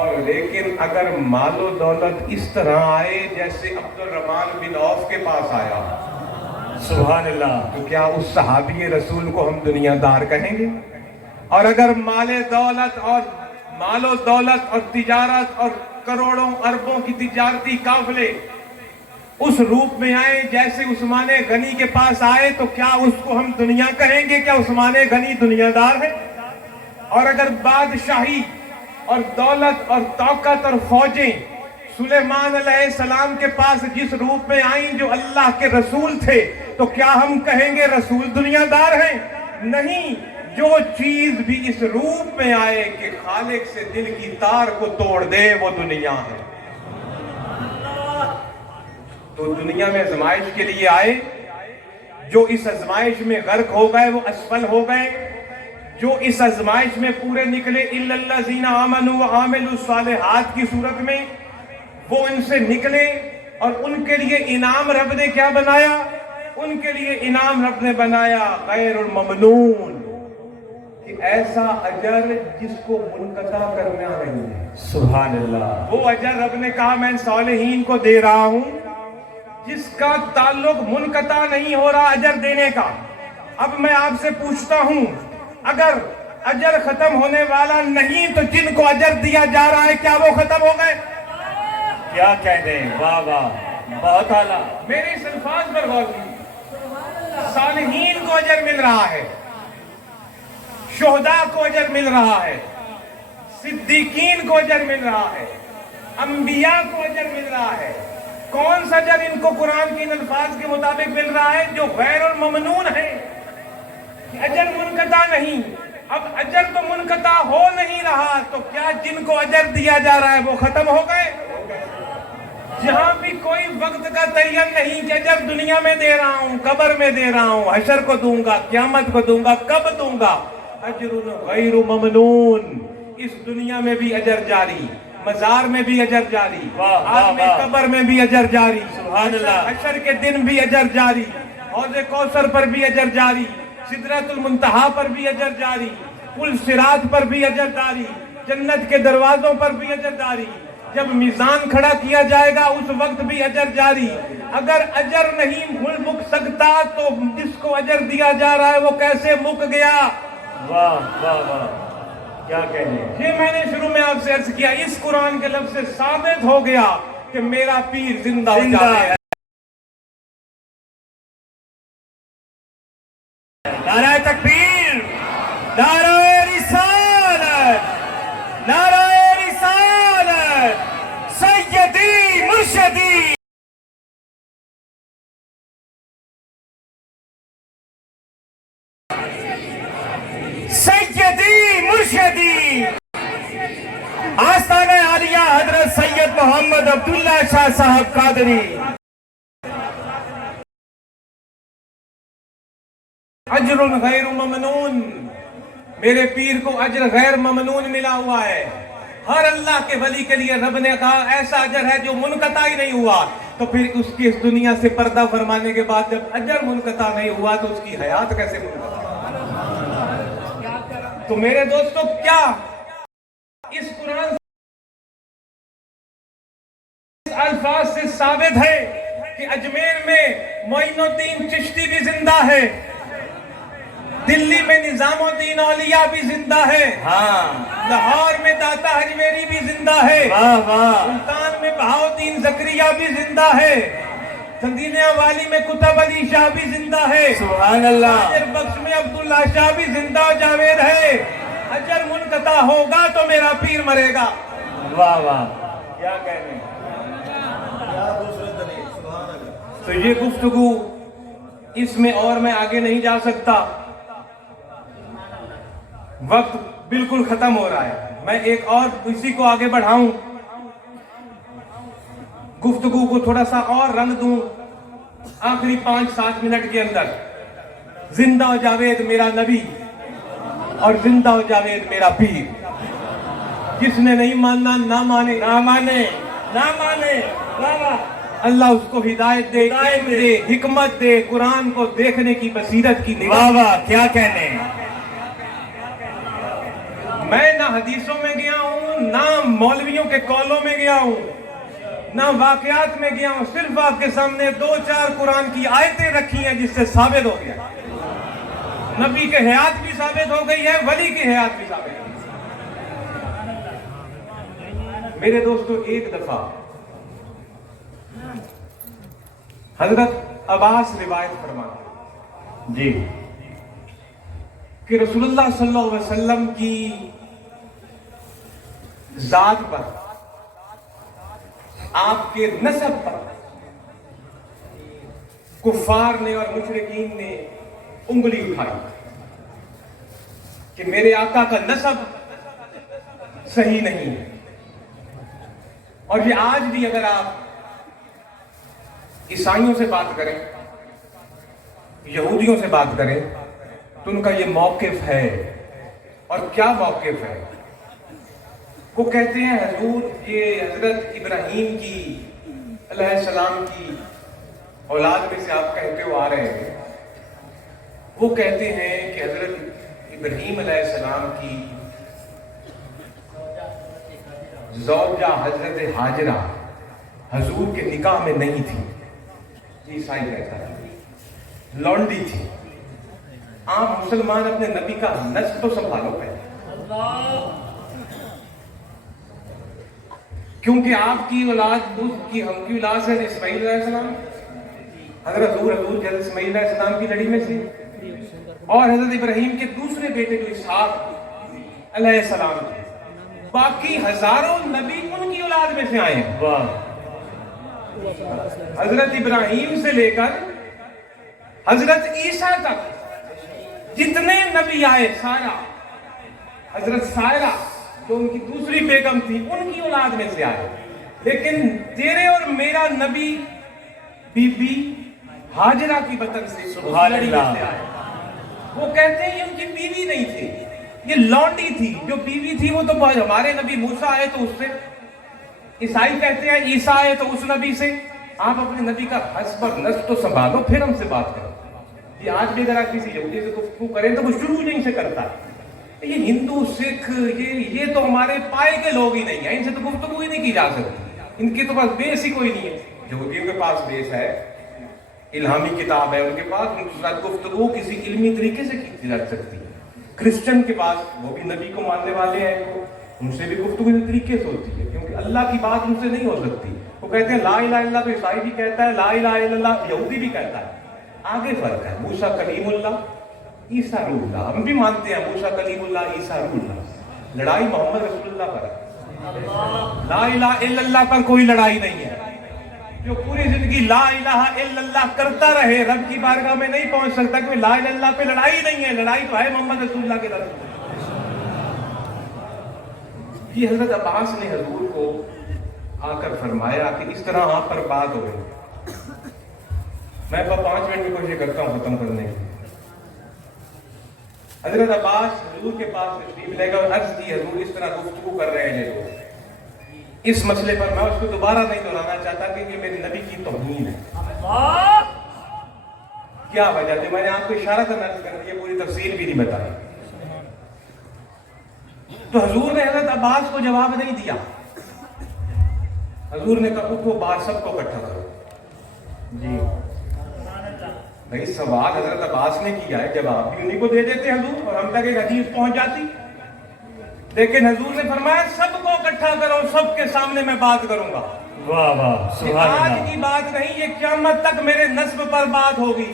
اور لیکن اگر مال و دولت اس طرح آئے جیسے عبد الرحمن بن عوف کے پاس آیا, سبحان اللہ, تو کیا اس صحابی رسول کو ہم دنیا دار کہیں گے؟ اور اگر مال و دولت اور تجارت اور کروڑوں اربوں کی تجارتی قافلے اس روپ میں آئے جیسے عثمان غنی کے پاس آئے تو کیا اس کو ہم دنیا کہیں گے؟ کیا عثمان غنی دنیا دار ہے؟ اور اگر بادشاہی اور دولت اور طاقت اور فوجیں سلیمان علیہ السلام کے پاس جس روپ میں آئیں جو اللہ کے رسول تھے تو کیا ہم کہیں گے رسول دنیا دار ہیں؟ نہیں. جو چیز بھی اس روپ میں آئے کہ خالق سے دل کی تار کو توڑ دے وہ دنیا ہے. تو دنیا میں آزمائش کے لیے آئے, جو اس آزمائش میں غرق ہو گئے وہ اسفل ہو گئے, جو اس آزمائش میں پورے نکلے الا الذین آمنوا وعملوا الصالحات کی صورت میں وہ ان سے نکلے. اور ان کے لیے انعام رب نے کیا بنایا؟ ان کے لیے انعام رب نے بنایا غیر الممنون, کہ ایسا اجر جس کو منقطع کرنا نہیں ہے. سبحان اللہ. وہ اجر رب نے کہا میں صالحین کو دے رہا ہوں جس کا تعلق منقطع نہیں ہو رہا اجر دینے کا. اب میں آپ سے پوچھتا ہوں, اگر اجر ختم ہونے والا نہیں تو جن کو اجر دیا جا رہا ہے کیا وہ ختم ہو گئے؟ کیا کہہ دیں, واہ واہ, بہت اعلیٰ. میرے اس الفاظ پر غور کیجیے. صالحین کو اجر مل رہا ہے, شہداء کو اجر مل رہا ہے, صدیقین کو اجر مل رہا ہے, انبیاء کو اجر مل رہا ہے. کون سا اجر ان کو قرآن کے ان الفاظ کے مطابق مل رہا ہے؟ جو غیر الممنون ہے, اجر منقطع نہیں. اب اجر تو منقطع ہو نہیں رہا تو کیا جن کو اجر دیا جا رہا ہے وہ ختم ہو گئے؟ جہاں بھی کوئی وقت کا تعین نہیں کہ اجر دنیا میں دے رہا ہوں, قبر میں دے رہا ہوں, حشر کو دوں گا, قیامت کو دوں گا, کب دوں گا؟ اجر غیر ممنون. اس دنیا میں بھی اجر جاری, مزار میں بھی اجر جاری, عالم قبر میں بھی اجر جاری, سبحان اللہ, حشر کے دن بھی اجر جاری, حوض کوثر پر بھی اجر جاری, سدرۃ المنتہا پر بھی اجر جاری, پل صراط پر بھی اجر جاری, جنت کے دروازوں پر بھی اجر جاری. جب میزان کھڑا کیا جائے گا اس وقت بھی اجر جاری. اگر اجر نہیں مک سکتا تو جس کو اجر دیا جا رہا ہے وہ کیسے مک گیا؟ واہ واہ واہ, کیا کہنے. یہ میں نے شروع میں آپ سے عرض کیا, اس قرآن کے لفظ سے ثابت ہو گیا کہ میرا پیر زندہ ہو جائے. نعرہ تکبیر, نعرہ رسالت, نعرہ رسالت, سیدی مرشدی. سیدی مرشدی آستانہ عالیہ حضرت سید محمد عبداللہ شاہ صاحب قادری. اجر غیر ممنون, میرے پیر کو اجر غیر ممنون ملا ہوا ہے. ہر اللہ کے ولی کے لیے رب نے کہا ایسا اجر ہے جو منقطع ہی نہیں ہوا. تو پھر اس کی اس دنیا سے پردہ فرمانے کے بعد جب اجر منقطع نہیں ہوا تو اس کی حیات کیسے منقطع؟ تو میرے دوستو, کیا اس قرآن الفاظ سے ثابت ہے کہ اجمیر میں معین الدین چشتی بھی زندہ ہے, دلی میں نظام الدین اولیاء بھی زندہ ہے, ہاں, لاہور میں داتا حجویری بھی زندہ ہے, واہ واہ, ملتان میں بہاؤدین زکریا بھی زندہ ہے, سندینیا والی میں کتب علی شاہ بھی زندہ ہے, سبحان اللہ, حاضر بخش میں عبداللہ شاہ بھی زندہ جاوید ہے. اجر منقطع ہوگا تو میرا پیر مرے گا. واہ واہ, کیا کہنے. تو یہ گفتگو اس میں اور میں آگے نہیں جا سکتا, وقت بالکل ختم ہو رہا ہے. میں ایک اور اسی کو آگے بڑھاؤں, گفتگو کو تھوڑا سا اور رنگ دوں. آخری 5-7 منٹ کے اندر زندہ ہو جاوید میرا نبی اور زندہ ہو جاوید میرا پیر. جس نے نہیں ماننا نہ مانے, نہ مانے, نہ مانے, واہ واہ. اللہ اس کو ہدایت دے، علم دے، حکمت دے، قرآن کو دیکھنے کی بصیرت کی نگاہ۔ واہ واہ کیا کہنے۔ میں نہ حدیثوں میں گیا ہوں، نہ مولویوں کے قولوں میں گیا ہوں، نہ واقعات میں گیا ہوں، صرف آپ کے سامنے 2-4 قرآن کی آیتیں رکھی ہیں جس سے ثابت ہو گیا نبی کے حیات بھی ثابت ہو گئی ہے، ولی کی حیات بھی ثابت ہو گئی۔ میرے دوستو، ایک دفعہ حضرت عباس روایت فرماتے جی کہ رسول اللہ صلی اللہ علیہ وسلم کی ذات پر، آپ کے نسب پر کفار نے اور مشرکین نے انگلی اٹھائی کہ میرے آقا کا نسب صحیح نہیں ہے۔ اور یہ آج بھی اگر آپ عیسائیوں سے بات کریں، یہودیوں سے بات کریں، تو ان کا یہ موقف ہے۔ اور کیا موقف ہے؟ وہ کہتے ہیں حضور یہ حضرت ابراہیم کی علیہ السلام کی اولاد میں سے آپ کہتے ہو آ رہے ہیں۔ وہ کہتے ہیں کہ حضرت ابراہیم علیہ السلام کی زوجہ حضرت ہاجرہ حضور کے نکاح میں نہیں تھی، عیسائی کہتا ہے، لونڈی تھی۔ آپ مسلمان اپنے نبی کا نسب تو سنبھالو پہلے، کیونکہ آپ کی اولاد ہم کی اولاد سے اسماعیل علیہ السلام، حضرت حضور حضرت اسماعیل علیہ السلام کی لڑی میں سے، اور حضرت ابراہیم کے دوسرے بیٹے جو اسحاق علیہ السلام تھے۔ باقی ہزاروں نبی ان کی اولاد میں سے آئے ہیں۔ واہ حضرت ابراہیم سے لے کر حضرت عیسیٰ تک جتنے نبی آئے سارا، حضرت سائرہ جو ان کی دوسری بیگم تھی ان کی اولاد میں سے آئے۔ لیکن تیرے اور میرا نبی بی بی ہاجرہ کی بطن سے، سبحان لڑی میں اللہ۔ سے آئے۔ وہ کہتے ہیں یہ ان کی بیوی نہیں تھی، یہ لونڈی تھی۔ جو بیوی تھی وہ تو ہمارے نبی موسیٰ آئے تو اس سے، عیسائی کہتے ہیں عیسیٰ آئے تو اس نبی سے۔ آپ اپنے نبی کا حسب اور نسب تو سنبھالو پھر ہم سے بات کرو۔ یہ آج بھی اگر آپ کسی یہودی سے گفتگو کریں تو وہ شروع نہیں سے کرتا ہے، یہ ہندو سکھ یہ تو ہمارے پائے کے لوگ ہی نہیں ہیں، ان سے تو گفتگو ہی نہیں کی جا سکتی، ان کے تو پاس بیس ہی کوئی نہیں ہے۔ یہودیوں کے پاس بیس ہے، الہامی کتاب ہے ان کے پاس، ان کے ساتھ گفتگو کسی علمی طریقے سے کی جا سکتی ہے۔ کرسچن کے پاس وہ بھی نبی کو ماننے والے ہیں، ان سے بھی گفتگو اس طریقے سے ہوتی ہے، کیونکہ اللہ کی بات ان سے نہیں ہو سکتی۔ وہ کہتے ہیں لا الہ الا اللہ، تو عیسائی بھی کہتا ہے، لا الہ الا اللہ یہودی بھی کہتا ہے۔ آگے فرق ہے، موسیٰ کلیم اللہ، عیسیٰ روح اللہ۔ ہم بھی مانتے ہیں موسیٰ کلیم اللہ، عیسیٰ روح اللہ۔ لڑائی محمد رسول اللہ پر ہے، لا الہ الا اللہ پر کوئی لڑائی نہیں ہے۔ جو پوری زندگی لا الہ الا اللہ کرتا رہے رب کی بارگاہ میں نہیں پہنچ سکتا، کیونکہ لا الہ الا اللہ پہ لڑائی نہیں ہے، لڑائی تو ہے محمد رسول اللہ کے لفظ۔ یہ حضرت عباس نے حضور کو آ کر فرمایا کہ اس طرح آپ پر بات ہو رہی۔ میں 5 منٹ میں کوشش کرتا ہوں ختم کرنے کی۔ حضرت عباس حضور کے پاس تشریف لے گئے اور عرض کی حضور اس طرح گفتگو کر رہے ہیں لوگ اس مسئلے پر، میں اس کو دوبارہ نہیں دہرانا چاہتا کہ یہ میرے نبی کی توہین ہے۔ کیا وجہ تھی؟ میں نے آپ کو اشارہ کرنا کر دیا، پوری تفصیل بھی نہیں بتائی۔ تو حضور نے حضرت عباس کو جواب نہیں دیا، حضور نے کہا اٹھو باہر سب کو اکٹھا کرو۔ جی بھائی سوال حضرت عباس نے کیا ہے، جواب بھی انہیں کو دے دیتے حضور اور ہم تک ایک حدیث پہنچ جاتی، لیکن حضور نے فرمایا سب کو اکٹھا کرو، سب کے سامنے میں بات کروں گا۔ واہ واہ سبحان آج اللہ۔ کی بات نہیں، یہ قیامت تک میرے نسب پر بات ہوگی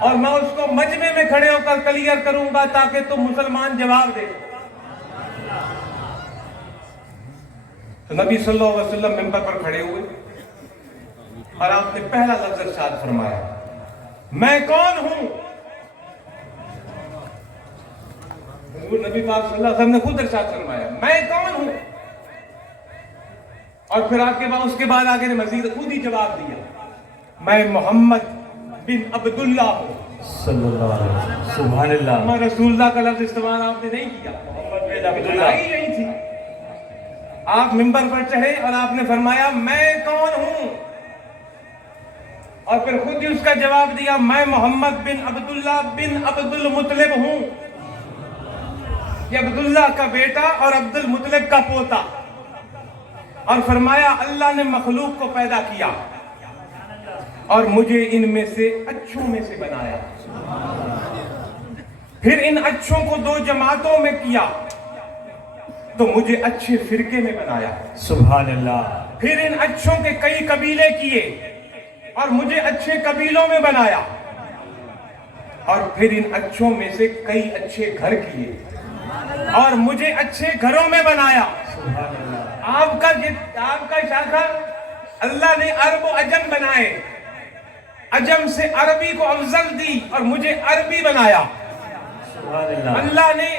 اور میں اس کو مجمع میں کھڑے ہو کر کلیئر کروں گا تاکہ تم مسلمان جواب دے۔ تو نبی صلی اللہ علیہ وسلم ممبر پر کھڑے ہوئے اور آپ نے پہلا لفظ ارشاد فرمایا، میں کون ہوں؟ حضور نبی پاک صلی اللہ علیہ وسلم نے خود ارشاد فرمایا، میں کون ہوں؟ اور پھر آپ کے بعد اس کے بعد آگے نے مزید خود ہی جواب دیا، میں محمد بن عبداللہ ہوں۔ صلی اللہ علیہ وسلم سبحان اللہ۔ میں رسول اللہ کا لفظ استعمال آپ نے نہیں کیا، محمد بن عبداللہ۔ لڑائی نہیں تھی۔ آپ ممبر پر چڑھے اور آپ نے فرمایا میں کون ہوں؟ اور پھر خود ہی اس کا جواب دیا میں محمد بن عبداللہ بن عبد المطلب ہوں، یہ عبداللہ کا بیٹا اور عبد المطلب کا پوتا، اور فرمایا اللہ نے مخلوق کو پیدا کیا اور مجھے ان میں سے اچھوں میں سے بنایا، پھر ان اچھوں کو دو جماعتوں میں کیا تو مجھے اچھے فرقے میں بنایا، سبحان اللہ، پھر ان اچھوں کے کئی قبیلے کیے اور مجھے اچھے قبیلوں میں بنایا، اور پھر ان اچھوں میں سے کئی اچھے گھر کیے اور مجھے اچھے گھروں میں بنایا۔ آپ کا شاخہ اللہ نے عرب و عجم بنائے، عجم سے عربی کو افضل دی اور مجھے عربی بنایا۔ اللہ نے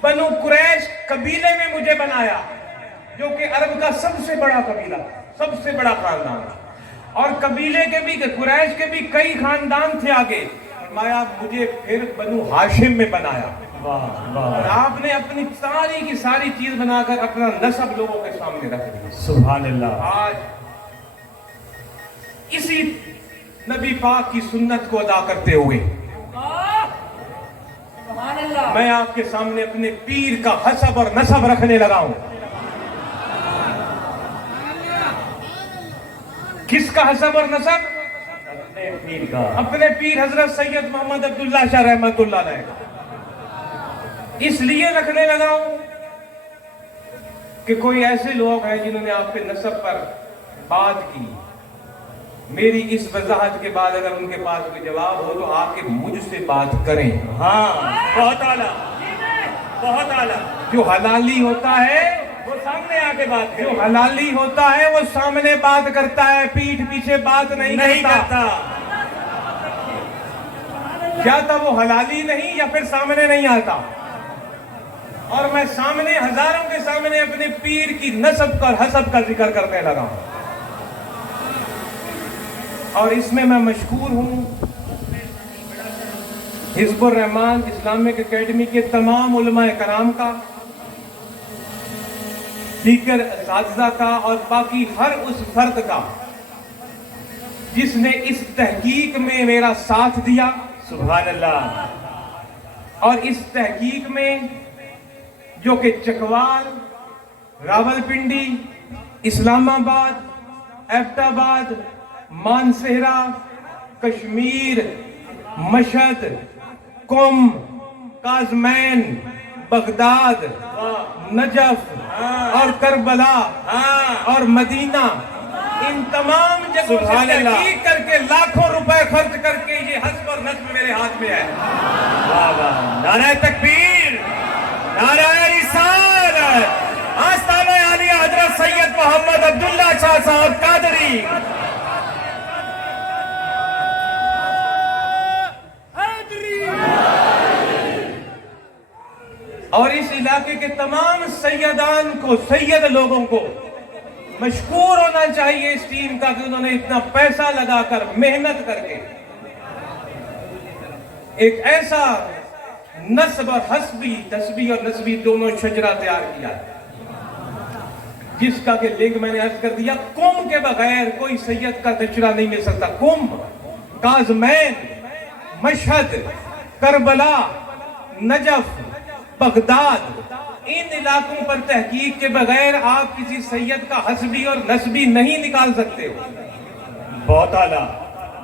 بنو قریش قبیلے میں مجھے بنایا جو کہ عرب کا سب سے بڑا قبیلہ، سب سے بڑا خاندان، اور قبیلے کے بھی قریش کے بھی کئی خاندان تھے آگے، فرمایا مجھے پھر بنو ہاشم میں بنایا، اور آپ نے اپنی ساری کی ساری چیز بنا کر اپنا نسب لوگوں کے سامنے رکھ دیا۔ سبحان اللہ۔ آج اسی نبی پاک کی سنت کو ادا کرتے ہوئے میں آپ کے سامنے اپنے پیر کا حسب اور نسب رکھنے لگا ہوں۔ کس کا حسب اور نسب؟ اپنے پیر کا، اپنے پیر حضرت سید محمد عبداللہ شاہ رحمت اللہ علیہ کا۔ اس لیے رکھنے لگا ہوں کہ کوئی ایسے لوگ ہیں جنہوں نے آپ کے نسب پر بات کی، میری اس وضاحت کے بعد اگر ان کے پاس کوئی جواب ہو تو آ کے مجھ سے بات کریں۔ ہاں، بہت اعلیٰ، بہت اعلیٰ۔ جو حلالی ہوتا ہے، وہ سامنے آ کے بات جو کرے، حلالی ہوتا ہے وہ سامنے بات کرتا ہے، پیٹھ پیچھے بات نہیں کرتا۔ یا تو وہ حلالی نہیں یا پھر سامنے نہیں آتا، اور میں سامنے ہزاروں کے سامنے اپنے پیر کی نسب اور حسب کا ذکر کرنے لگا ہوں، اور اس میں مشکور ہوں حزب الرحمان اسلامک اکیڈمی کے تمام علماء کرام کا، دیگر اساتذہ کا، اور باقی ہر اس فرد کا جس نے اس تحقیق میں میرا ساتھ دیا، سبحان اللہ، اور اس تحقیق میں جو کہ چکوال، راولپنڈی، اسلام آباد، ایبٹ آباد، مانسہرہ، کشمیر، مشہد، قم، کاظمین، بغداد، نجف اور کربلا اور مدینہ، ان تمام جگہوں سے سبحان اللہ، تحقیق کر کے لاکھوں روپے خرچ کر کے یہ حسب اور نسب میرے ہاتھ میں ہے۔ واہ واہ، نعرہ تکبیر، نعرہ رسالت، آستانہ عالیہ حضرت سید محمد عبداللہ شاہ صاحب قادری۔ اور اس علاقے کے تمام سیدان کو، سید لوگوں کو مشکور ہونا چاہیے اس ٹیم کا کہ انہوں نے اتنا پیسہ لگا کر، محنت کر کے ایک ایسا نسب اور حسبی، تسبی اور نسبی دونوں شجرہ تیار کیا جس کا کہ لنک میں نے عرض کر دیا، قم کے بغیر کوئی سید کا نشرہ نہیں مل سکتا۔ قم، کاظمین، مشہد، کربلا، نجف، بغداد، ان علاقوں پر تحقیق کے بغیر آپ کسی سید کا حسبی اور نسبی نہیں نکال سکتے ہو، بہت اعلیٰ،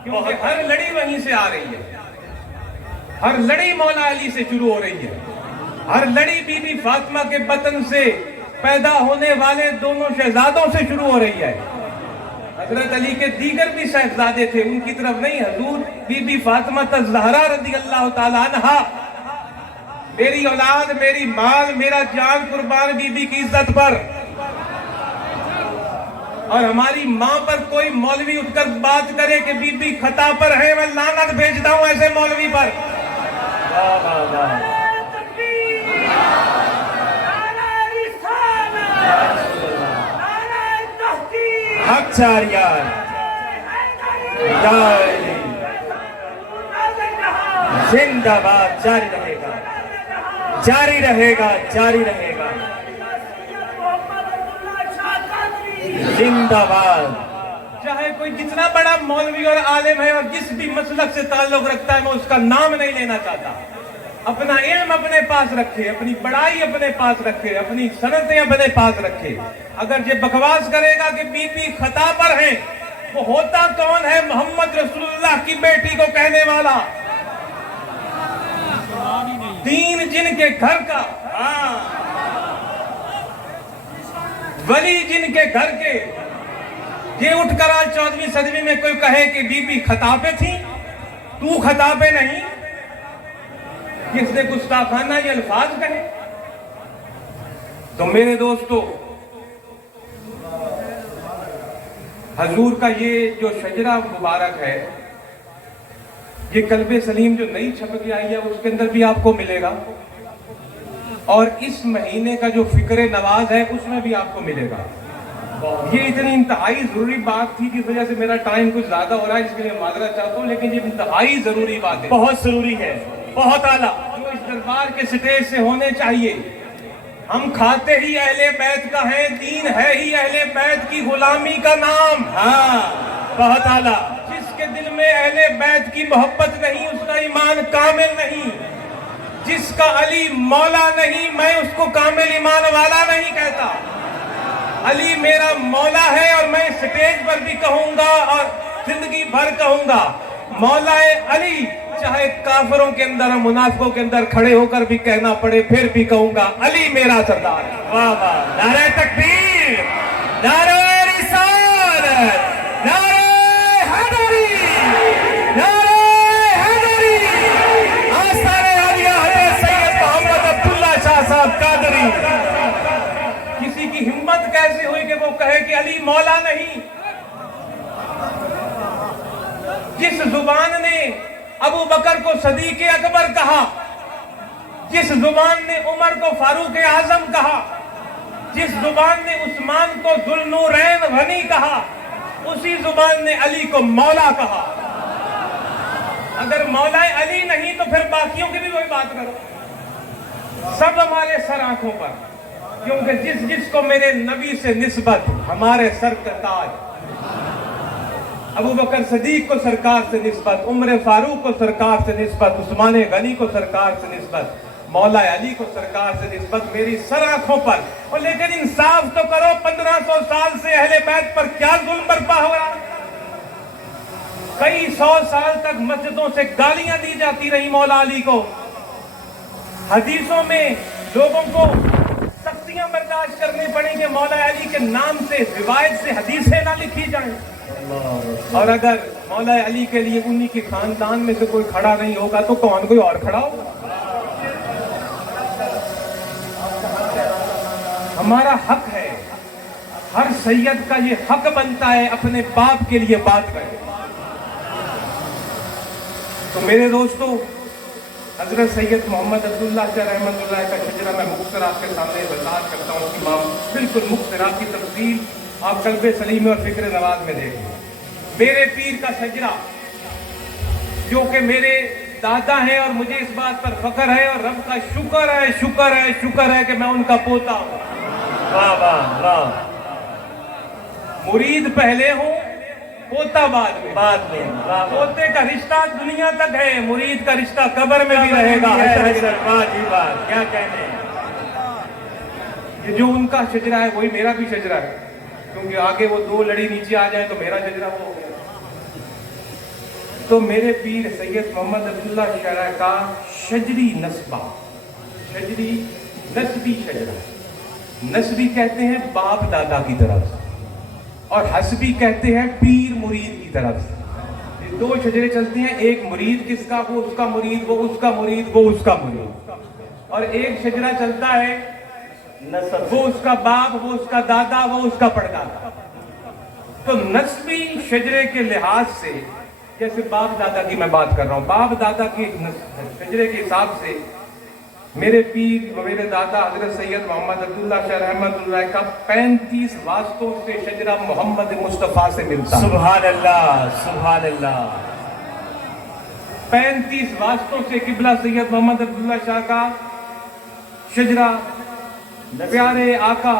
کیونکہ ہر لڑی وہیں سے آ رہی ہے، ہر لڑی مولا علی سے شروع ہو رہی ہے، ہر لڑی بی بی فاطمہ کے بطن سے پیدا ہونے والے دونوں شہزادوں سے شروع ہو رہی ہے۔ حضرت علی کے دیگر بھی شہزادے تھے، ان کی طرف نہیں، حضور بی بی فاطمہ الزہرا رضی اللہ تعالی عنہا، میری اولاد، میری مال، میرا جان قربان بی بی کی عزت پر، اور ہماری ماں پر کوئی مولوی اٹھ کر بات کرے کہ بی بی خطا پر ہے، میں لعنت بھیجتا ہوں ایسے مولوی پر۔ حق چاریار، زندہ باد، جاری رہے گا، جاری رہے گا، جاری رہے گا، زندہ باد۔ چاہے کوئی کوئی جتنا بڑا مولوی اور عالم ہے اور جس بھی مسلک سے تعلق رکھتا ہے میں اس کا نام نہیں لینا چاہتا. اپنا علم اپنے پاس رکھے, اپنی بڑائی اپنے پاس رکھے, اپنی صنعتیں اپنے پاس رکھے. اگر یہ بکواس کرے گا کہ بی بی خطا پر ہیں, وہ ہوتا کون ہے؟ محمد رسول اللہ کی بیٹی کو کہنے والا, تین جن کے گھر کا, ولی جن کے گھر کے. یہ اٹھ کر آج 14ویں صدی میں کوئی کہے کہ بی بی خطا پہ تھی, تو خطا پہ نہیں, کس نے گستاخانہ یہ الفاظ کہے؟ تو میرے دوستو, حضور کا یہ جو شجرہ مبارک ہے, یہ قلب سلیم جو نئی چھپ کے آئی ہے اس کے اندر بھی آپ کو ملے گا, اور اس مہینے کا جو فکر نواز ہے اس میں بھی آپ کو ملے گا. یہ اتنی انتہائی ضروری بات تھی جس وجہ سے میرا ٹائم کچھ زیادہ ہو رہا ہے, اس کے لیے معذرت چاہتا ہوں, لیکن یہ انتہائی ضروری بات ہے, بہت ضروری ہے, بہت اعلیٰ, جو اس دربار کے سٹیج سے ہونے چاہیے. ہم کھاتے ہی اہل بیت کا ہیں, دین ہے ہی اہل بیت کی غلامی کا نام. ہاں بہت اعلیٰ. جس کے دل میں اہل بیت کی محبت نہیں اس کا ایمان کامل نہیں. جس کا علی مولا نہیں میں اس کو کامل ایمان والا نہیں کہتا. علی میرا مولا ہے, اور میں سٹیج پر بھی کہوں گا اور زندگی بھر کہوں گا, مولا علی, چاہے کافروں کے اندر اور منافقوں کے اندر کھڑے ہو کر بھی کہنا پڑے پھر بھی کہوں گا علی میرا سردار ہے. واہ واہ, نعرہ تکبیر, نعرہ رسالت, نعرہ حیدری, نعرہ حیدری, آستانِ عالیہ حضرت سید محمد عبداللہ شاہ صاحب قادری. کسی کی ہمت کیسے ہوئی کہ وہ کہے کہ علی مولا نہیں؟ جس زبان نے ابو بکر کو صدیق اکبر کہا, جس زبان نے عمر کو فاروق اعظم کہا, جس زبان نے عثمان کو ذوالنورین غنی کہا, اسی زبان نے علی کو مولا کہا. اگر مولا علی نہیں تو پھر باقیوں کی بھی وہی بات کرو. سب ہمارے سر آنکھوں پر, کیونکہ جس جس کو میرے نبی سے نسبت, ہمارے سر کا تاج. ابو بکر صدیق کو سرکار سے نسبت, عمر فاروق کو سرکار سے نسبت, عثمان غنی کو سرکار سے نسبت, مولا علی کو سرکار سے نسبت, میری سر آنکھوں پر. اور لیکن انصاف تو کرو, 1500 سال سے اہل بیت پر کیا ظلم برپا ہو رہا؟ کئی 100 سال تک مسجدوں سے گالیاں دی جاتی رہی مولا علی کو. حدیثوں میں لوگوں کو سختیاں برداشت کرنی پڑیں کہ مولا علی کے نام سے روایت سے حدیثیں نہ لکھی جائیں. اور اگر مولا علی کے لیے انہی کے خاندان میں سے کوئی کھڑا نہیں ہوگا تو کون کوئی اور کھڑا ہوگا؟ ہمارا حق ہے, ہر سید کا یہ حق بنتا ہے اپنے باپ کے لیے بات کرے. تو میرے دوستو, حضرت سید محمد عبداللہ شاہ رحمۃ اللہ کا شجرہ میں مختصر آپ کے سامنے وضاحت کرتا ہوں. اس کی بالکل مختصر کی تفصیل آپ قلب سلیم اور فکر نواز میں دیکھیں. میرے پیر کا شجرہ جو کہ میرے دادا ہیں, اور مجھے اس بات پر فخر ہے اور رب کا شکر ہے, شکر ہے, شکر ہے کہ میں ان کا پوتا ہوں. واہ واہ واہ. مرید پہلے ہوں, پوتا بعد میں. بعد میں. پوتے کا رشتہ دنیا تک ہے, مرید کا رشتہ قبر میں بھی رہے گا. واہ جی واہ, کیا کہنے. یہ جو ان کا شجرہ ہے وہی میرا بھی شجرہ ہے, کیونکہ آگے وہ 2 لڑی نیچے آ جائیں تو میرا شجرہ وہ ہو گیا. تو میرے پیر سید محمد عبداللہ شاہ کا شجری نسبہ, شجری نسبی شجرہ. نسبی کہتے ہیں باپ دادا کی طرف سے, اور حسبی کہتے ہیں پیر مرید کی طرف سے. یہ 2 شجرے چلتے ہیں, ایک مرید کس کا, وہ اس کا مرید, وہ اس کا مرید, وہ اس کا مرید. اور ایک شجرہ چلتا ہے نسب, وہ اس کا باپ, وہ اس کا دادا, وہ اس کا پڑدادا. تو نسبی شجرے کے لحاظ سے, جیسے باپ دادا کی میں بات کر رہا ہوں, باپ دادا کی شجرے کے حساب سے میرے پیر میرے دادا حضرت سید محمد عبداللہ شاہ رحمۃ اللہ کا 35 واسطوں سے شجرہ محمد مصطفیٰ سے ملتا. سبحان اللہ, سبحان اللہ. 35 واسطوں سے قبلہ سید محمد عبداللہ شاہ کا شجرہ پیارے آقا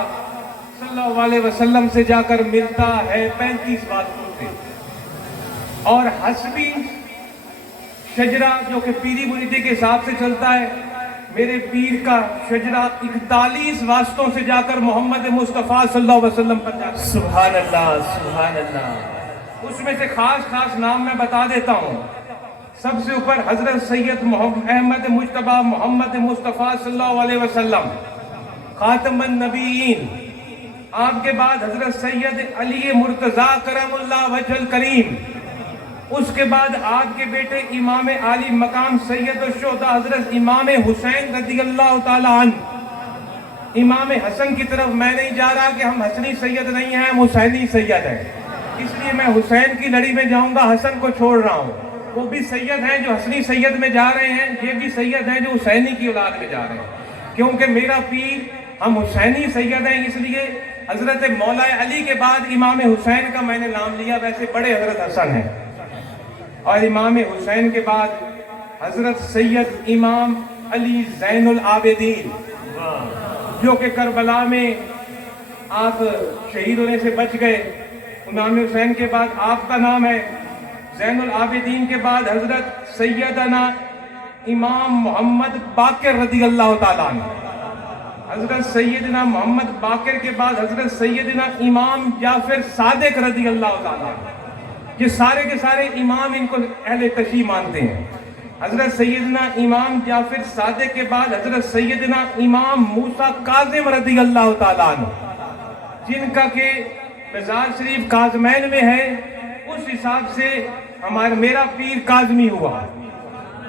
صلی اللہ علیہ وسلم سے جا کر ملتا ہے. 35 واسطوں سے. اور حسبی شجرا جو کہ پیری مریدی کے حساب سے چلتا ہے، میرے پیر کا شجرا 41 واسطوں سے جا کر محمد مصطفیٰ صلی اللہ علیہ وسلم پر جاتا ہے۔ سبحان اللہ، سبحان اللہ۔ اس میں سے خاص نام میں بتا دیتا ہوں۔ سب سے اوپر حضرت سید احمد مجتبیٰ محمد مصطفیٰ صلی اللہ علیہ وسلم خاتم النبیین، آپ کے بعد حضرت سید علی مرتضیٰ کرم اللہ وجہ الکریم، اس کے بعد آپ کے بیٹے امام عالی مقام سید الشہداء حضرت امام حسین رضی اللہ تعالی عنہ۔ امام حسن کی طرف میں نہیں جا رہا کہ ہم حسنی سید نہیں ہیں، ہم حسینی سید ہیں، اس لیے میں حسین کی لڑی میں جاؤں گا، حسن کو چھوڑ رہا ہوں۔ وہ بھی سید ہیں جو حسنی سید میں جا رہے ہیں، یہ بھی سید ہیں جو حسینی کی اولاد میں جا رہے ہیں، کیونکہ میرا پیر ہم حسینی سید ہیں، اس لیے حضرت مولا علی کے بعد امام حسین کا میں نے نام لیا، ویسے بڑے حضرت حسن ہیں، اور امام حسین کے بعد حضرت سید امام علی زین العابدین جو کہ کربلا میں آپ شہید ہونے سے بچ گئے۔ امام حسین کے بعد آپ کا نام ہے، زین العابدین کے بعد حضرت سیدنا امام محمد باقر رضی اللہ تعالیٰ عنہ، حضرت سیدنا محمد باقر کے بعد حضرت سیدنا امام جعفر صادق رضی اللہ تعالیٰ عنہ۔ یہ سارے کے سارے امام ان کو اہل تشیع مانتے ہیں۔ حضرت سیدنا امام جعفر صادق کے بعد حضرت سیدنا امام موسیٰ کاظم رضی اللہ تعالیٰ عنہ، جن کا کہ مزار شریف کاظمین میں ہے، اس حساب سے میرا پیر کاظمی ہوا۔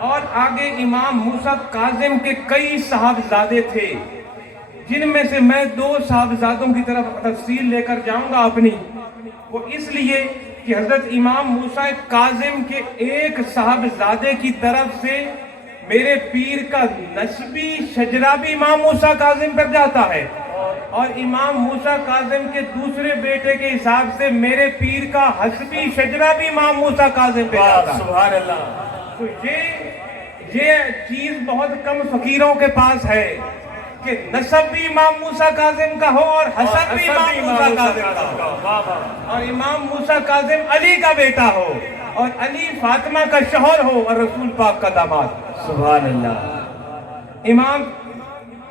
اور آگے امام موسیٰ کاظم کے کئی صاحبزادے تھے، جن میں سے میں 2 صاحبزادوں کی طرف تفصیل لے کر جاؤں گا اپنی، وہ اس لیے کہ حضرت امام موسیٰ کاظم کے ایک صاحبزادے کی طرف سے میرے پیر کا نسبی شجرا بھی امام موسیٰ کاظم پر جاتا ہے، اور امام موسیٰ کاظم کے دوسرے بیٹے کے حساب سے میرے پیر کا حسبی شجرا بھی امام موسیٰ کاظم پہ جاتا ہے۔ سبحان اللہ۔ تو یہ چیز بہت کم فقیروں کے پاس ہے کہ نسب بھی امام موسیٰ کاظم کا ہو اور حسب بھی امام موسیٰ کاظم کا ہو، اور امام موسیٰ کاظم علی کا بیٹا ہو، اور علی فاطمہ کا شوہر ہو، اور رسول پاک کا داماد۔ سبحان اللہ۔ امام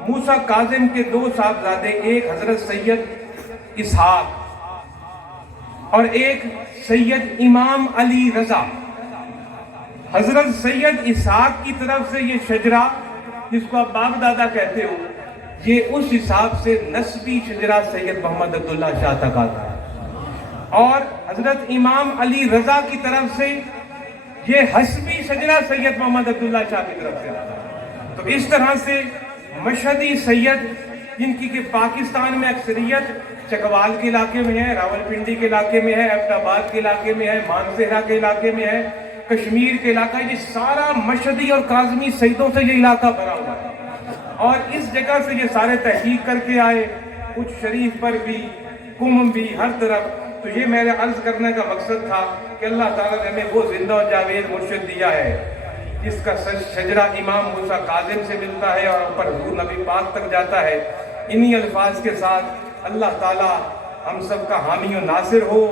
موسیٰ کاظم کے 2 صاحبزادے، ایک حضرت سید اسحاق اور ایک سید امام علی رضا۔ حضرت سید اسحاق کی طرف سے یہ شجرا جس کو آپ باپ دادا کہتے ہو، یہ اس حساب سے نسبی شجرا سید محمد عبداللہ شاہ تک آتا ہے، اور حضرت امام علی رضا کی طرف سے یہ حسبی شجرا سید محمد عبداللہ شاہ کی طرف سے آتا ہے۔ تو اس طرح سے مشہدی سید، جن کی کہ پاکستان میں اکثریت چکوال کے علاقے میں ہے، راولپنڈی کے علاقے میں ہے، ایبٹ آباد کے علاقے میں ہے، مانسہرہ کے علاقے میں ہے، کشمیر کے علاقہ، یہ سارا مشہدی اور کاظمی سیدوں سے یہ علاقہ بھرا ہوا ہے، اور اس جگہ سے یہ سارے تحقیق کر کے آئے، کچھ شریف پر بھی، کم بھی، ہر طرف۔ تو یہ میرے عرض کرنے کا مقصد تھا کہ اللہ تعالیٰ نے ہمیں وہ زندہ و جاوید مرشد دیا ہے جس کا شجرہ امام موسیٰ کاظم سے ملتا ہے اور اوپر حضور نبی پاک تک جاتا ہے۔ انہی الفاظ کے ساتھ اللہ تعالیٰ ہم سب کا حامی و ناصر ہو،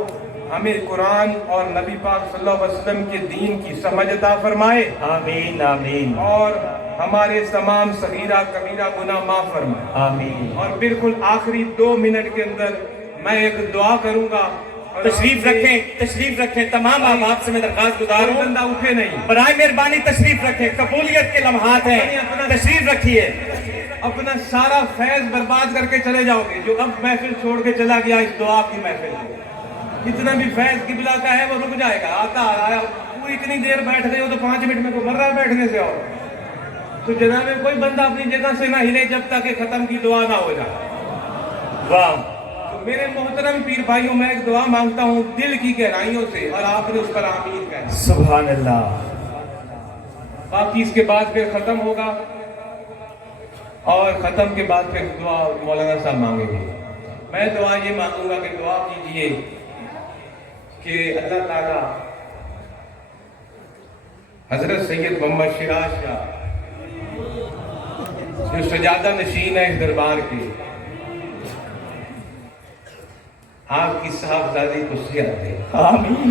ہمیں قرآن اور نبی پاک صلی اللہ علیہ وسلم کے دین کی سمجھ عطا فرمائے، آمین آمین، اور ہمارے تمام صغیرہ کبیرہ گناہ معاف فرمائے، آمین۔ اور بالکل آخری 2 منٹ کے اندر میں ایک دعا کروں گا۔ تشریف رکھیں، تشریف رکھیں، تمام آپ سے میں درخواست گزار ہوں، بندہ اٹھے نہیں، برائے مہربانی تشریف رکھیں، قبولیت کے لمحات ہیں، تشریف رکھیے۔ اپنا سارا فیض برباد کر کے چلے جاؤ گے جو اب محفل چھوڑ کے چلا گیا اس دعا کی محفل کو۔ جتنا بھی فیض قبلہ کا ہے وہ رک جائے گا، آتا آ رہا ہے، پوری اتنی دیر بیٹھ گئے ہو تو 5 منٹ میں کو مر رہا ہے بیٹھنے سے، اور تو جناب کوئی بندہ اپنی جگہ سے نہ ہلے جب تک کہ ختم کی دعا نہ ہو جائے۔ واہ، میرے محترم پیر بھائیوں، میں ایک دعا مانگتا ہوں دل کی گہرائیوں سے، اور آپ نے اس پر آمین کہنا۔ سبحان اللہ۔ باقی اس کے بعد پھر ختم ہوگا، اور ختم کے بعد پھر دعا مولانا صاحب مانگیں گے۔ میں دعا یہ مانگوں گا کہ دعا کیجئے کہ اللہ تعالیٰ حضرت سید محمد شیراز شاہ جو سجادہ نشین ہے اس دربار کے، آپ کی صاحبزادی کو صحت دے، آمین۔